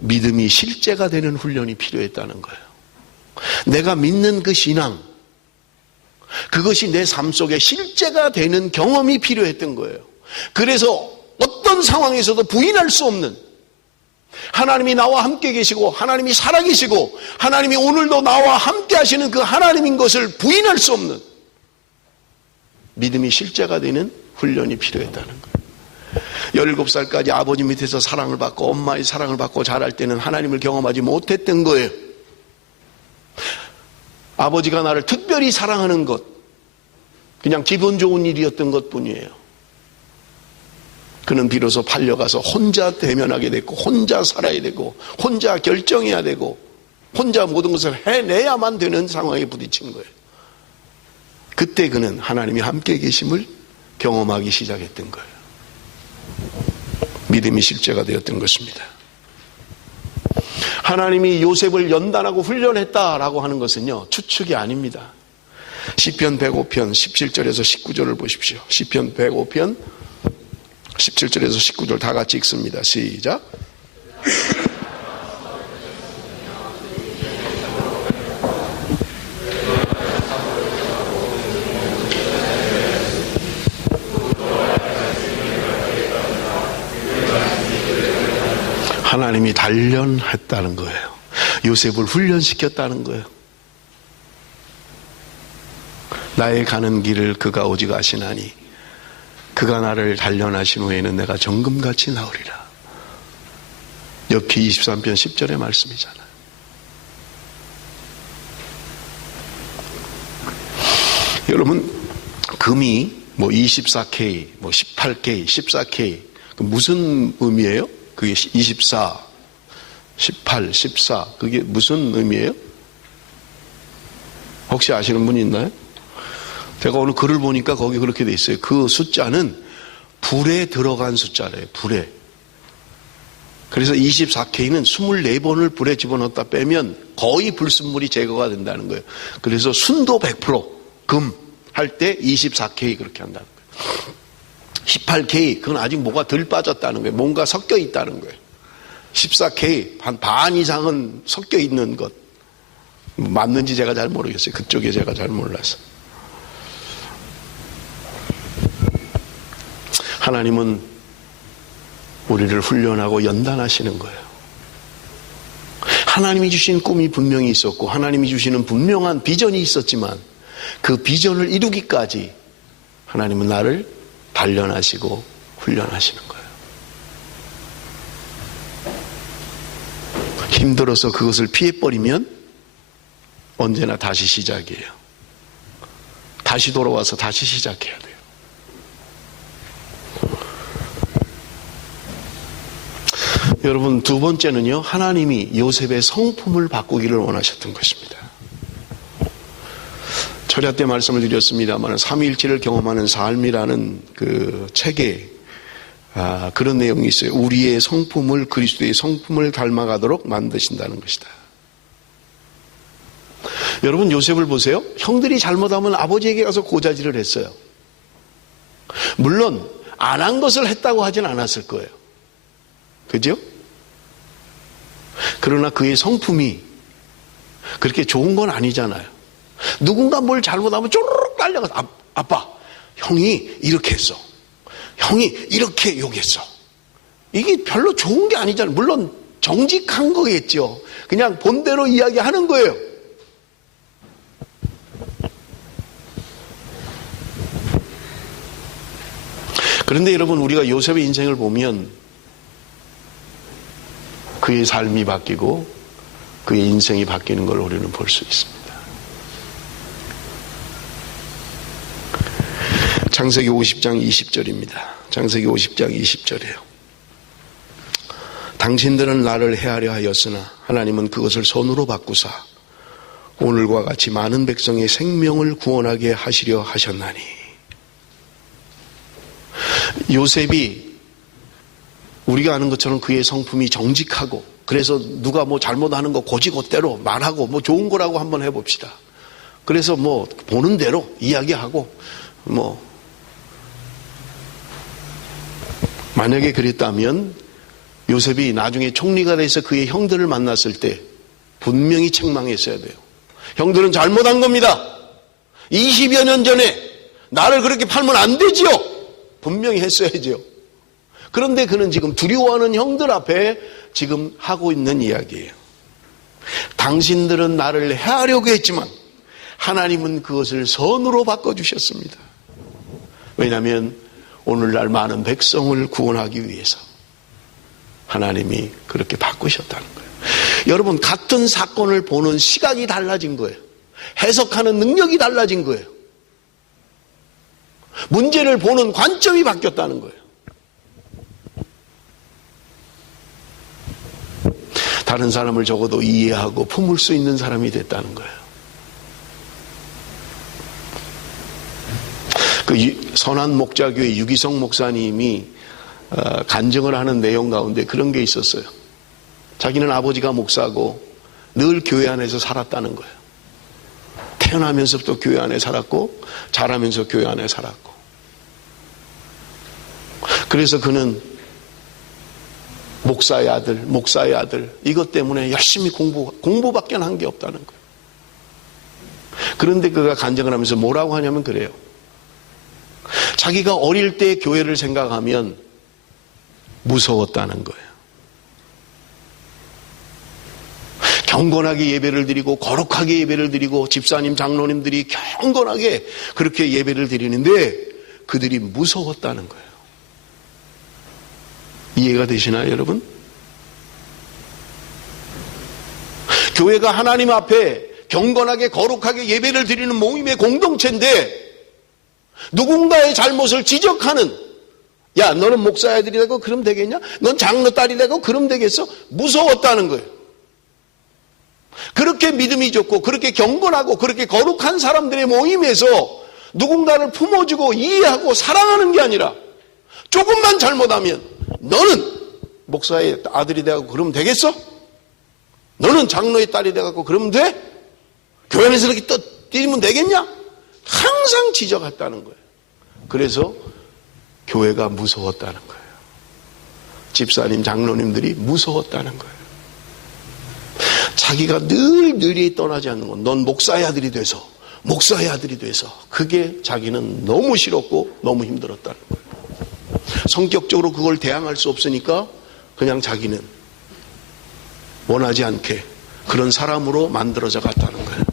믿음이 실제가 되는 훈련이 필요했다는 거예요. 내가 믿는 그 신앙, 그것이 내 삶 속에 실제가 되는 경험이 필요했던 거예요. 그래서 어떤 상황에서도 부인할 수 없는, 하나님이 나와 함께 계시고 하나님이 살아계시고 하나님이 오늘도 나와 함께 하시는 그 하나님인 것을 부인할 수 없는 믿음이 실제가 되는 훈련이 필요했다는 거예요. 17살까지 아버지 밑에서 사랑을 받고 엄마의 사랑을 받고 자랄 때는 하나님을 경험하지 못했던 거예요. 아버지가 나를 특별히 사랑하는 것, 그냥 기분 좋은 일이었던 것뿐이에요. 그는 비로소 팔려가서 혼자 대면하게 됐고 혼자 살아야 되고 혼자 결정해야 되고 혼자 모든 것을 해내야만 되는 상황에 부딪힌 거예요. 그때 그는 하나님이 함께 계심을 경험하기 시작했던 거예요. 믿음이 실제가 되었던 것입니다. 하나님이 요셉을 연단하고 훈련했다라고 하는 것은요, 추측이 아닙니다. 시편 105편 17절에서 19절을 보십시오. 시편 105편 17절에서 19절 다 같이 읽습니다. 시작. 하나님이 단련했다는 거예요. 요셉을 훈련시켰다는 거예요. 나의 가는 길을 그가 오직 아시나니 그가 나를 단련하신 후에는 내가 정금같이 나으리라. 욥기 23편 10절의 말씀이잖아요. 여러분, 금이 뭐 24K, 뭐 18K, 14K, 무슨 의미예요? 그게 24, 18, 14, 그게 무슨 의미예요? 혹시 아시는 분이 있나요? 제가 오늘 글을 보니까 거기 그렇게 돼 있어요. 그 숫자는 불에 들어간 숫자래요. 불에. 그래서 24K는 24번을 불에 집어넣었다 빼면 거의 불순물이 제거가 된다는 거예요. 그래서 순도 100% 금 할 때 24K 그렇게 한다는 거예요. 18K, 그건 아직 뭐가 덜 빠졌다는 거예요. 뭔가 섞여 있다는 거예요. 14K, 한 반 이상은 섞여 있는 것. 맞는지 제가 잘 모르겠어요. 그쪽에 제가 잘 몰라서. 하나님은 우리를 훈련하고 연단하시는 거예요. 하나님이 주신 꿈이 분명히 있었고 하나님이 주시는 분명한 비전이 있었지만 그 비전을 이루기까지 하나님은 나를 단련하시고 훈련하시는 거예요. 힘들어서 그것을 피해버리면 언제나 다시 시작이에요. 다시 돌아와서 다시 시작해야 돼요. 여러분, 두 번째는요, 하나님이 요셉의 성품을 바꾸기를 원하셨던 것입니다. 철야 때 말씀을 드렸습니다만 삼위일체를 경험하는 삶이라는 그 책에 그런 내용이 있어요. 우리의 성품을 그리스도의 성품을 닮아가도록 만드신다는 것이다. 여러분, 요셉을 보세요. 형들이 잘못하면 아버지에게 가서 고자질을 했어요. 물론 안 한 것을 했다고 하진 않았을 거예요. 그죠? 그러나 그의 성품이 그렇게 좋은 건 아니잖아요. 누군가 뭘 잘못하면 쪼르륵 달려가서 아빠, 형이 이렇게 했어. 형이 이렇게 욕했어. 이게 별로 좋은 게 아니잖아요. 물론 정직한 거겠죠. 그냥 본대로 이야기하는 거예요. 그런데 여러분, 우리가 요셉의 인생을 보면 그의 삶이 바뀌고 그의 인생이 바뀌는 걸 우리는 볼 수 있습니다. 창세기 50장 20절입니다. 창세기 50장 20절이에요. 당신들은 나를 해하려 하였으나 하나님은 그것을 손으로 바꾸사 오늘과 같이 많은 백성의 생명을 구원하게 하시려 하셨나니. 요셉이 우리가 아는 것처럼 그의 성품이 정직하고, 그래서 누가 뭐 잘못하는 거 고지고대로 말하고 뭐 좋은 거라고 한번 해봅시다. 그래서 뭐 보는 대로 이야기하고, 뭐 만약에 그랬다면 요셉이 나중에 총리가 돼서 그의 형들을 만났을 때 분명히 책망했어야 돼요. 형들은 잘못한 겁니다. 20여 년 전에 나를 그렇게 팔면 안 되지요. 분명히 했어야죠. 그런데 그는 지금 두려워하는 형들 앞에 지금 하고 있는 이야기예요. 당신들은 나를 해하려고 했지만 하나님은 그것을 선으로 바꿔주셨습니다. 왜냐하면 오늘날 많은 백성을 구원하기 위해서 하나님이 그렇게 바꾸셨다는 거예요. 여러분, 같은 사건을 보는 시각이 달라진 거예요. 해석하는 능력이 달라진 거예요. 문제를 보는 관점이 바뀌었다는 거예요. 다른 사람을 적어도 이해하고 품을 수 있는 사람이 됐다는 거예요. 그 선한 목자교회 유기성 목사님이 간증을 하는 내용 가운데 그런 게 있었어요. 자기는 아버지가 목사고 늘 교회 안에서 살았다는 거예요. 태어나면서부터 교회 안에 살았고 자라면서 교회 안에 살았고, 그래서 그는 목사의 아들 이것 때문에 열심히 공부밖에 한 게 없다는 거예요. 그런데 그가 간증을 하면서 뭐라고 하냐면 그래요. 자기가 어릴 때 교회를 생각하면 무서웠다는 거예요. 경건하게 예배를 드리고 거룩하게 예배를 드리고 집사님 장로님들이 경건하게 그렇게 예배를 드리는데 그들이 무서웠다는 거예요. 이해가 되시나요, 여러분? 교회가 하나님 앞에 경건하게 거룩하게 예배를 드리는 모임의 공동체인데 누군가의 잘못을 지적하는, 야, 너는 목사 아들이 되고 그럼 되겠냐? 넌 장로 딸이 되고 그럼 되겠어? 무서웠다는 거예요. 그렇게 믿음이 좋고 그렇게 경건하고 그렇게 거룩한 사람들의 모임에서 누군가를 품어주고 이해하고 사랑하는 게 아니라 조금만 잘못하면 너는 목사의 아들이 되고 그러면 되겠어? 너는 장로의 딸이 되고 그러면 돼? 교회 안에서 이렇게 뛰면 되겠냐? 항상 지적했다는 거예요. 그래서 교회가 무서웠다는 거예요. 집사님, 장로님들이 무서웠다는 거예요. 자기가 늘 늘이 떠나지 않는 건, 넌 목사의 아들이 돼서 그게 자기는 너무 싫었고 너무 힘들었다는 거예요. 성격적으로 그걸 대항할 수 없으니까 그냥 자기는 원하지 않게 그런 사람으로 만들어져 갔다는 거예요.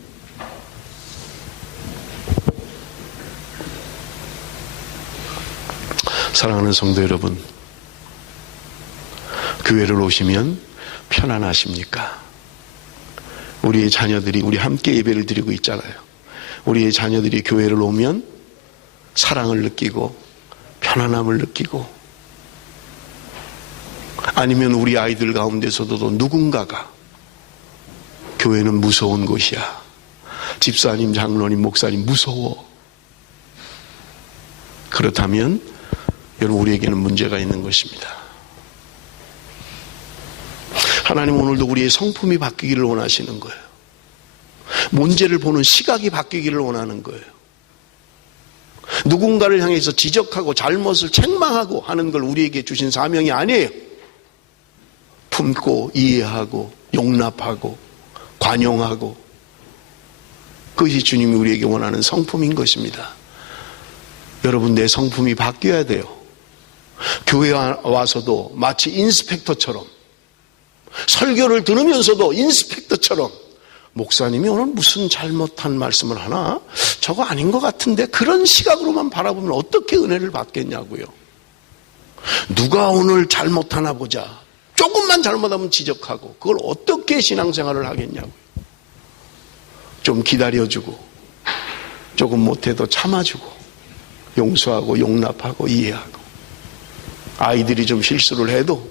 사랑하는 성도 여러분, 교회를 오시면 편안하십니까? 우리의 자녀들이, 우리 함께 예배를 드리고 있잖아요. 우리의 자녀들이 교회를 오면 사랑을 느끼고 편안함을 느끼고, 아니면 우리 아이들 가운데서도 누군가가 교회는 무서운 곳이야, 집사님, 장로님, 목사님 무서워, 그렇다면 여러분, 우리에게는 문제가 있는 것입니다. 하나님 오늘도 우리의 성품이 바뀌기를 원하시는 거예요. 문제를 보는 시각이 바뀌기를 원하는 거예요. 누군가를 향해서 지적하고 잘못을 책망하고 하는 걸 우리에게 주신 사명이 아니에요. 품고 이해하고 용납하고 관용하고, 그것이 주님이 우리에게 원하는 성품인 것입니다. 여러분, 내 성품이 바뀌어야 돼요. 교회에 와서도 마치 인스펙터처럼, 설교를 들으면서도 인스펙터처럼, 목사님이 오늘 무슨 잘못한 말씀을 하나? 저거 아닌 것 같은데, 그런 시각으로만 바라보면 어떻게 은혜를 받겠냐고요. 누가 오늘 잘못하나 보자, 조금만 잘못하면 지적하고, 그걸 어떻게 신앙생활을 하겠냐고요. 좀 기다려주고, 조금 못해도 참아주고, 용서하고 용납하고 이해하고, 아이들이 좀 실수를 해도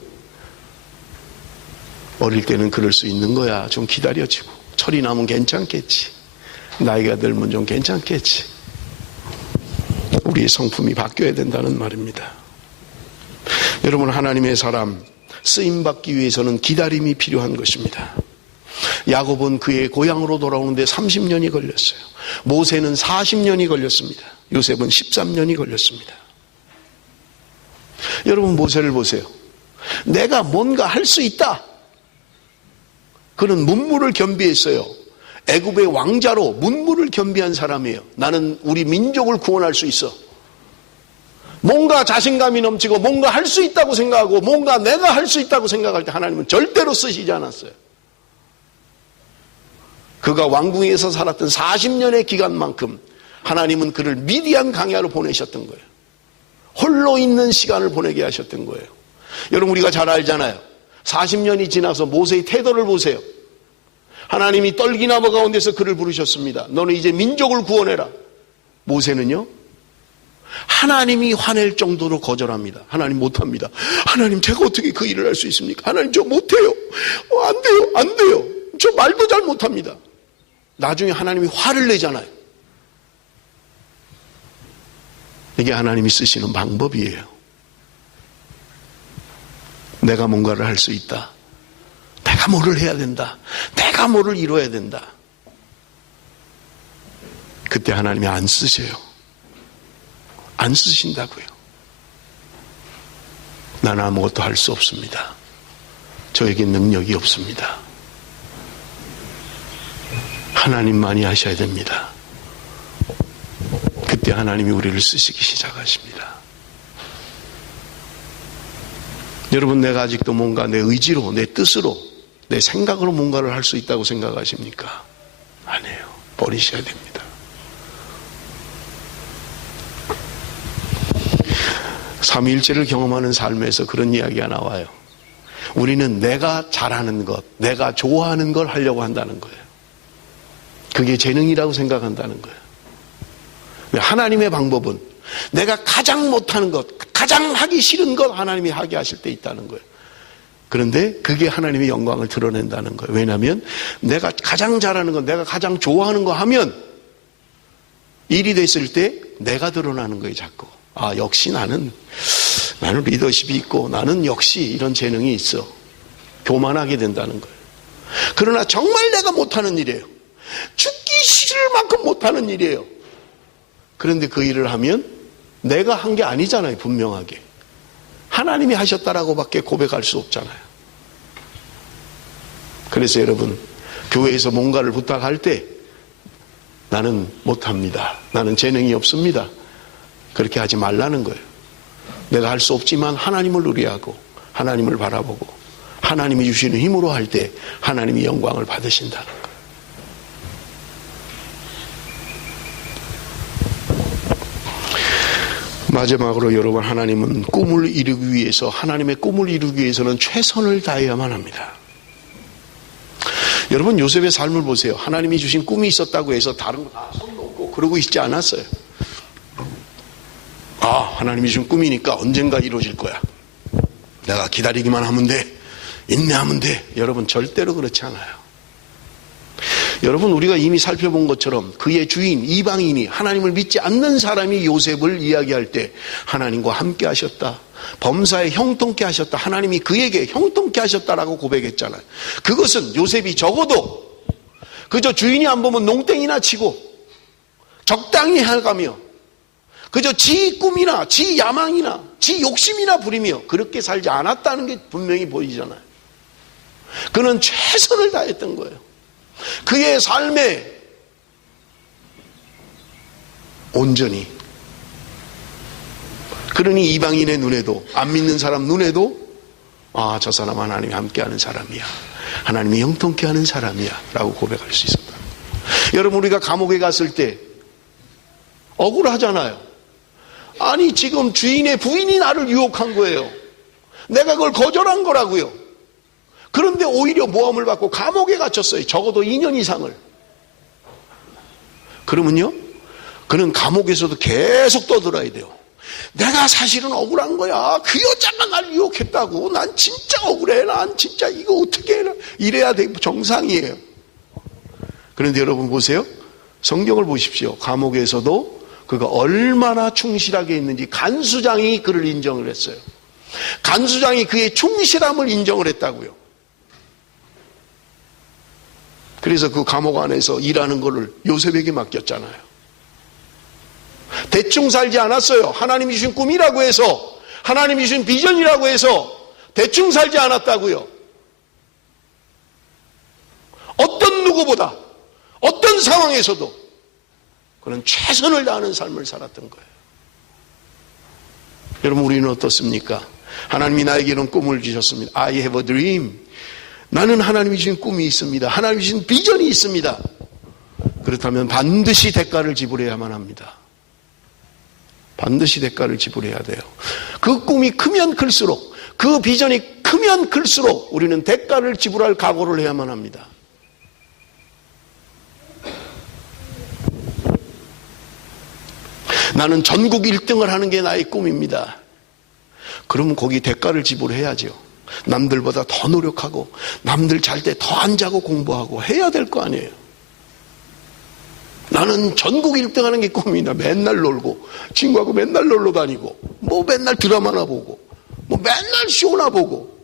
어릴 때는 그럴 수 있는 거야. 좀 기다려주고, 철이 나면 괜찮겠지, 나이가 들면 좀 괜찮겠지. 우리의 성품이 바뀌어야 된다는 말입니다. 여러분, 하나님의 사람 쓰임받기 위해서는 기다림이 필요한 것입니다. 야곱은 그의 고향으로 돌아오는데 30년이 걸렸어요. 모세는 40년이 걸렸습니다. 요셉은 13년이 걸렸습니다. 여러분, 모세를 보세요. 내가 뭔가 할 수 있다. 그는 문무를 겸비했어요. 애굽의 왕자로 문무를 겸비한 사람이에요. 나는 우리 민족을 구원할 수 있어. 뭔가 자신감이 넘치고 뭔가 할 수 있다고 생각하고 뭔가 내가 할 수 있다고 생각할 때 하나님은 절대로 쓰시지 않았어요. 그가 왕궁에서 살았던 40년의 기간만큼 하나님은 그를 미디안 강야로 보내셨던 거예요. 홀로 있는 시간을 보내게 하셨던 거예요. 여러분, 우리가 잘 알잖아요. 40년이 지나서 모세의 태도를 보세요. 하나님이 떨기나무 가운데서 그를 부르셨습니다. 너는 이제 민족을 구원해라. 모세는요, 하나님이 화낼 정도로 거절합니다. 하나님 못합니다. 하나님, 제가 어떻게 그 일을 할 수 있습니까? 하나님, 저 못해요. 안 돼요. 안 돼요. 저 말도 잘 못합니다. 나중에 하나님이 화를 내잖아요. 이게 하나님이 쓰시는 방법이에요. 내가 뭔가를 할 수 있다. 내가 뭐를 해야 된다. 내가 뭐를 이뤄야 된다. 그때 하나님이 안 쓰세요. 안 쓰신다고요. 나는 아무것도 할 수 없습니다. 저에게 능력이 없습니다. 하나님만이 하셔야 됩니다. 그때 하나님이 우리를 쓰시기 시작하십니다. 여러분, 내가 아직도 뭔가 내 의지로, 내 뜻으로, 내 생각으로 뭔가를 할 수 있다고 생각하십니까? 아니에요. 버리셔야 됩니다. 삼위일체를 경험하는 삶에서 그런 이야기가 나와요. 우리는 내가 잘하는 것, 내가 좋아하는 걸 하려고 한다는 거예요. 그게 재능이라고 생각한다는 거예요. 하나님의 방법은 내가 가장 못하는 것, 가장 하기 싫은 것 하나님이 하게 하실 때 있다는 거예요. 그런데 그게 하나님의 영광을 드러낸다는 거예요. 왜냐하면 내가 가장 잘하는 것, 내가 가장 좋아하는 거 하면 일이 됐을 때 내가 드러나는 거예요. 자꾸. 아, 역시 나는 리더십이 있고 나는 역시 이런 재능이 있어. 교만하게 된다는 거예요. 그러나 정말 내가 못하는 일이에요. 죽기 싫을 만큼 못하는 일이에요. 그런데 그 일을 하면 내가 한 게 아니잖아요. 분명하게 하나님이 하셨다라고밖에 고백할 수 없잖아요. 그래서 여러분, 교회에서 뭔가를 부탁할 때 나는 못합니다, 나는 재능이 없습니다, 그렇게 하지 말라는 거예요. 내가 할 수 없지만 하나님을 의뢰하고 하나님을 바라보고 하나님이 주시는 힘으로 할 때 하나님이 영광을 받으신다는 거예요. 마지막으로 여러분, 하나님은 꿈을 이루기 위해서, 하나님의 꿈을 이루기 위해서는 최선을 다해야만 합니다. 여러분, 요셉의 삶을 보세요. 하나님이 주신 꿈이 있었다고 해서 다른 거 다 손 놓고 그러고 있지 않았어요. 아, 하나님이 주신 꿈이니까 언젠가 이루어질 거야. 내가 기다리기만 하면 돼. 인내하면 돼. 여러분, 절대로 그렇지 않아요. 여러분, 우리가 이미 살펴본 것처럼 그의 주인 이방인이 하나님을 믿지 않는 사람이 요셉을 이야기할 때 하나님과 함께 하셨다, 범사에 형통케 하셨다, 하나님이 그에게 형통케 하셨다라고 고백했잖아요. 그것은 요셉이 적어도 그저 주인이 안 보면 농땡이나 치고 적당히 해가며 그저 지 꿈이나 지 야망이나 지 욕심이나 부리며 그렇게 살지 않았다는 게 분명히 보이잖아요. 그는 최선을 다했던 거예요. 그의 삶에 온전히. 그러니 이방인의 눈에도, 안 믿는 사람 눈에도 아, 저 사람 하나님이 함께하는 사람이야, 하나님이 형통케 하는 사람이야 라고 고백할 수 있었다. 여러분, 우리가 감옥에 갔을 때 억울하잖아요. 아니, 지금 주인의 부인이 나를 유혹한 거예요. 내가 그걸 거절한 거라고요. 그런데 오히려 모함을 받고 감옥에 갇혔어요. 적어도 2년 이상을. 그러면요, 그는 감옥에서도 계속 떠들어야 돼요. 내가 사실은 억울한 거야. 그 여자가 날 유혹했다고. 난 진짜 억울해. 난 진짜 이거 어떻게 해. 이래야 돼. 정상이에요. 그런데 여러분 보세요. 성경을 보십시오. 감옥에서도 그가 얼마나 충실하게 있는지 간수장이 그를 인정을 했어요. 간수장이 그의 충실함을 인정을 했다고요. 그래서 그 감옥 안에서 일하는 거를 요셉에게 맡겼잖아요. 대충 살지 않았어요. 하나님이 주신 꿈이라고 해서, 하나님이 주신 비전이라고 해서 대충 살지 않았다고요. 어떤 누구보다, 어떤 상황에서도 그는 최선을 다하는 삶을 살았던 거예요. 여러분, 우리는 어떻습니까? 하나님이 나에게 이런 꿈을 주셨습니다. I have a dream. 나는 하나님이 주신 꿈이 있습니다. 하나님이 주신 비전이 있습니다. 그렇다면 반드시 대가를 지불해야만 합니다. 반드시 대가를 지불해야 돼요. 그 꿈이 크면 클수록, 그 비전이 크면 클수록 우리는 대가를 지불할 각오를 해야만 합니다. 나는 전국 1등을 하는 게 나의 꿈입니다. 그러면 거기 대가를 지불해야죠. 남들보다 더 노력하고 남들 잘 때 더 안 자고 공부하고 해야 될 거 아니에요. 나는 전국 1등 하는 게 꿈이다. 맨날 놀고 친구하고 맨날 놀러 다니고 뭐 맨날 드라마나 보고 뭐 맨날 쇼나 보고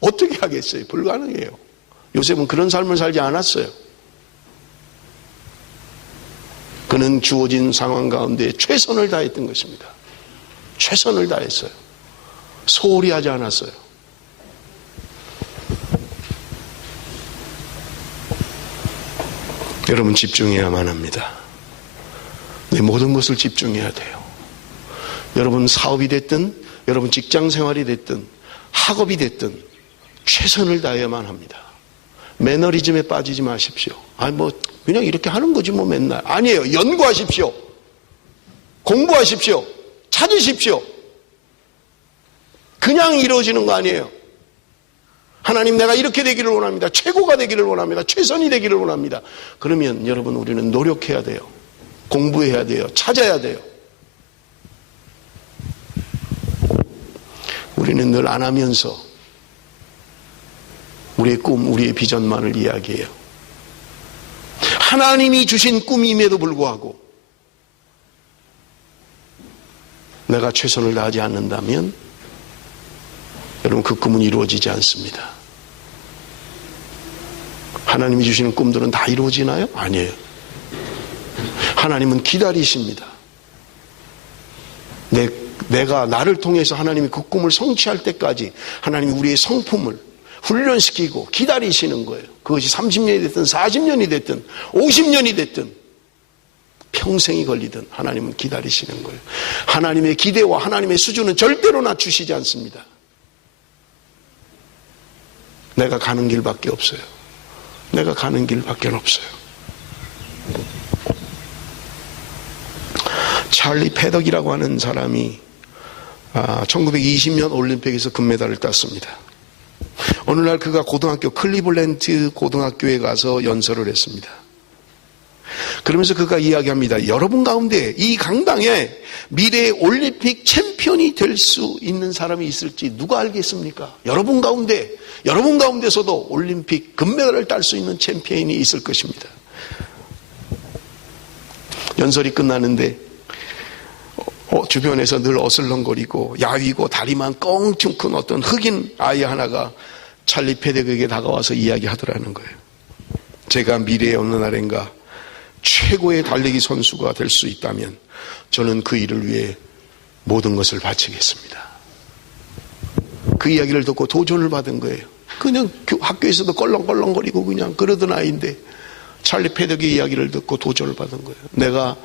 어떻게 하겠어요? 불가능해요. 요셉은 그런 삶을 살지 않았어요. 그는 주어진 상황 가운데 최선을 다했던 것입니다. 최선을 다했어요. 소홀히 하지 않았어요. 여러분, 집중해야만 합니다. 내 모든 것을 집중해야 돼요. 여러분 사업이 됐든, 여러분 직장 생활이 됐든, 학업이 됐든 최선을 다해야만 합니다. 매너리즘에 빠지지 마십시오. 뭐 그냥 이렇게 하는 거지 뭐 맨날. 아니에요. 연구하십시오. 공부하십시오. 찾으십시오. 그냥 이루어지는 거 아니에요. 하나님, 내가 이렇게 되기를 원합니다. 최고가 되기를 원합니다. 최선이 되기를 원합니다. 그러면 여러분, 우리는 노력해야 돼요. 공부해야 돼요. 찾아야 돼요. 우리는 늘 안 하면서 우리의 꿈, 우리의 비전만을 이야기해요. 하나님이 주신 꿈임에도 불구하고 내가 최선을 다하지 않는다면 여러분, 그 꿈은 이루어지지 않습니다. 하나님이 주시는 꿈들은 다 이루어지나요? 아니에요. 하나님은 기다리십니다. 내가 나를 통해서 하나님이 그 꿈을 성취할 때까지 하나님이 우리의 성품을 훈련시키고 기다리시는 거예요. 그것이 30년이 됐든 40년이 됐든 50년이 됐든 평생이 걸리든 하나님은 기다리시는 거예요. 하나님의 기대와 하나님의 수준은 절대로 낮추시지 않습니다. 내가 가는 길밖에 없어요. 내가 가는 길밖에 없어요. 찰리 패덕이라고 하는 사람이 1920년 올림픽에서 금메달을 땄습니다. 어느 날 그가 클리블랜드 고등학교에 가서 연설을 했습니다. 그러면서 그가 이야기합니다. 여러분 가운데 이 강당에 미래의 올림픽 챔피언이 될 수 있는 사람이 있을지 누가 알겠습니까? 여러분 가운데서도 올림픽 금메달을 딸 수 있는 챔피언이 있을 것입니다. 연설이 끝나는데 주변에서 늘 어슬렁거리고 야위고 다리만 껑충 큰 어떤 흑인 아이 하나가 찰리 패덕에게 다가와서 이야기하더라는 거예요. 제가 미래의 어느 날인가 최고의 달리기 선수가 될 수 있다면 저는 그 일을 위해 모든 것을 바치겠습니다. 그 이야기를 듣고 도전을 받은 거예요. 그냥 학교에서도 껄렁껄렁거리고 그냥 그러던 아이인데 찰리 패덕의 이야기를 듣고 도전을 받은 거예요. 내가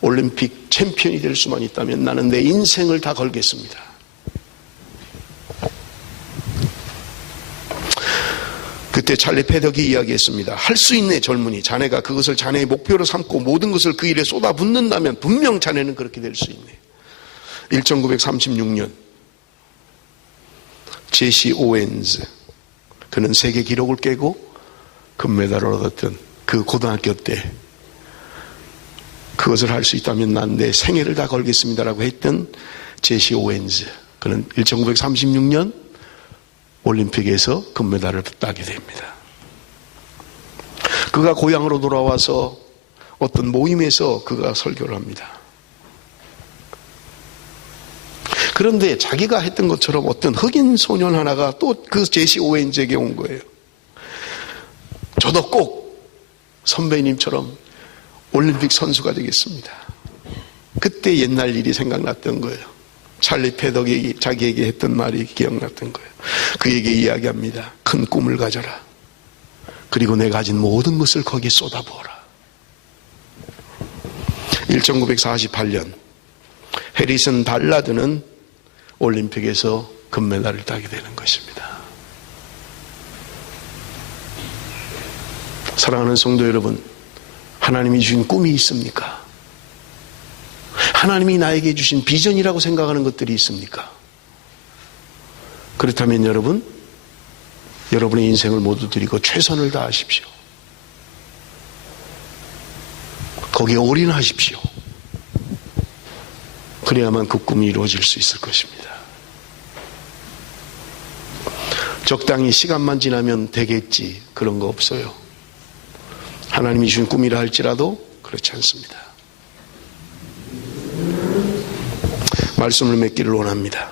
올림픽 챔피언이 될 수만 있다면 나는 내 인생을 다 걸겠습니다. 그때 찰리 패덕이 이야기했습니다. 할 수 있네 젊은이. 자네가 그것을 자네의 목표로 삼고 모든 것을 그 일에 쏟아붓는다면 분명 자네는 그렇게 될 수 있네. 1936년 제시 오웬즈, 그는 세계 기록을 깨고 금메달을 얻었던 그 고등학교 때 그것을 할 수 있다면 난 내 생애를 다 걸겠습니다라고 했던 제시 오웬즈, 그는 1936년 올림픽에서 금메달을 따게 됩니다. 그가 고향으로 돌아와서 어떤 모임에서 그가 설교를 합니다. 그런데 자기가 했던 것처럼 어떤 흑인 소년 하나가 또 그 제시 오웬즈에게 온 거예요. 저도 꼭 선배님처럼 올림픽 선수가 되겠습니다. 그때 옛날 일이 생각났던 거예요. 찰리 패덕이 자기에게 했던 말이 기억났던 거예요. 그에게 이야기합니다. 큰 꿈을 가져라. 그리고 내가 가진 모든 것을 거기에 쏟아부어라. 1948년 해리슨 발라드는 올림픽에서 금메달을 따게 되는 것입니다. 사랑하는 성도 여러분, 하나님이 주신 꿈이 있습니까? 하나님이 나에게 주신 비전이라고 생각하는 것들이 있습니까? 그렇다면 여러분의 인생을 모두 드리고 최선을 다하십시오. 거기에 올인하십시오. 그래야만 그 꿈이 이루어질 수 있을 것입니다. 적당히 시간만 지나면 되겠지, 그런 거 없어요. 하나님이 주신 꿈이라 할지라도 그렇지 않습니다. 말씀을 맺기를 원합니다.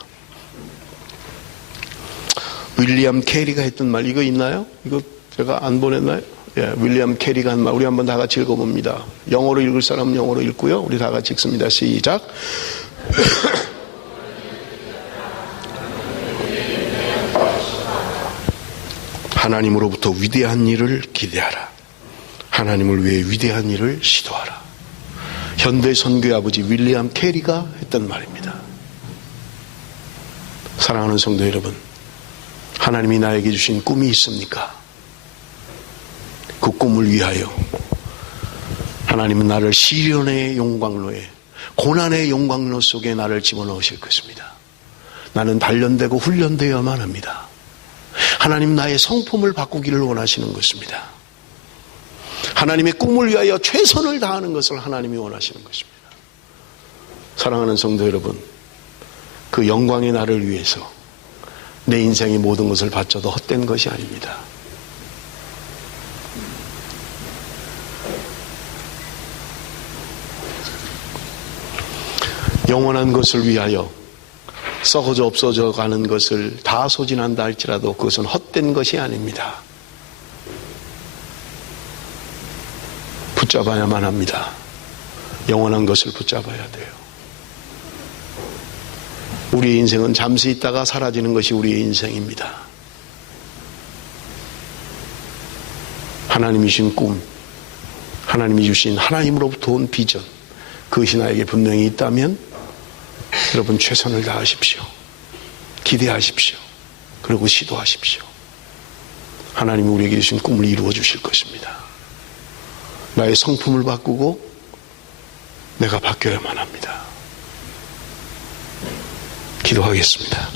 윌리엄 캐리가 했던 말, 이거 있나요? 이거 제가 안 보냈나요? 예, 윌리엄 캐리가 한 말, 우리 한번 다 같이 읽어봅니다. 영어로 읽을 사람은 영어로 읽고요. 우리 다 같이 읽습니다. 시작. 하나님으로부터 위대한 일을 기대하라. 하나님을 위해 위대한 일을 시도하라. 현대 선교의 아버지 윌리엄 캐리가 했던 말입니다. 사랑하는 성도 여러분, 하나님이 나에게 주신 꿈이 있습니까? 그 꿈을 위하여 하나님은 나를 시련의 용광로에, 고난의 용광로 속에 나를 집어넣으실 것입니다. 나는 단련되고 훈련되어야만 합니다. 하나님 나의 성품을 바꾸기를 원하시는 것입니다. 하나님의 꿈을 위하여 최선을 다하는 것을 하나님이 원하시는 것입니다. 사랑하는 성도 여러분, 그 영광의 나를 위해서 내 인생의 모든 것을 바쳐도 헛된 것이 아닙니다. 영원한 것을 위하여 썩어져 없어져 가는 것을 다 소진한다 할지라도 그것은 헛된 것이 아닙니다. 붙잡아야만 합니다. 영원한 것을 붙잡아야 돼요. 우리의 인생은 잠시 있다가 사라지는 것이 우리의 인생입니다. 하나님이 주신 꿈, 하나님이 주신 하나님으로부터 온 비전, 그것이 나에게 분명히 있다면 여러분 최선을 다하십시오. 기대하십시오. 그리고 시도하십시오. 하나님이 우리에게 주신 꿈을 이루어 주실 것입니다. 나의 성품을 바꾸고 내가 바뀌어야만 합니다. 기도하겠습니다.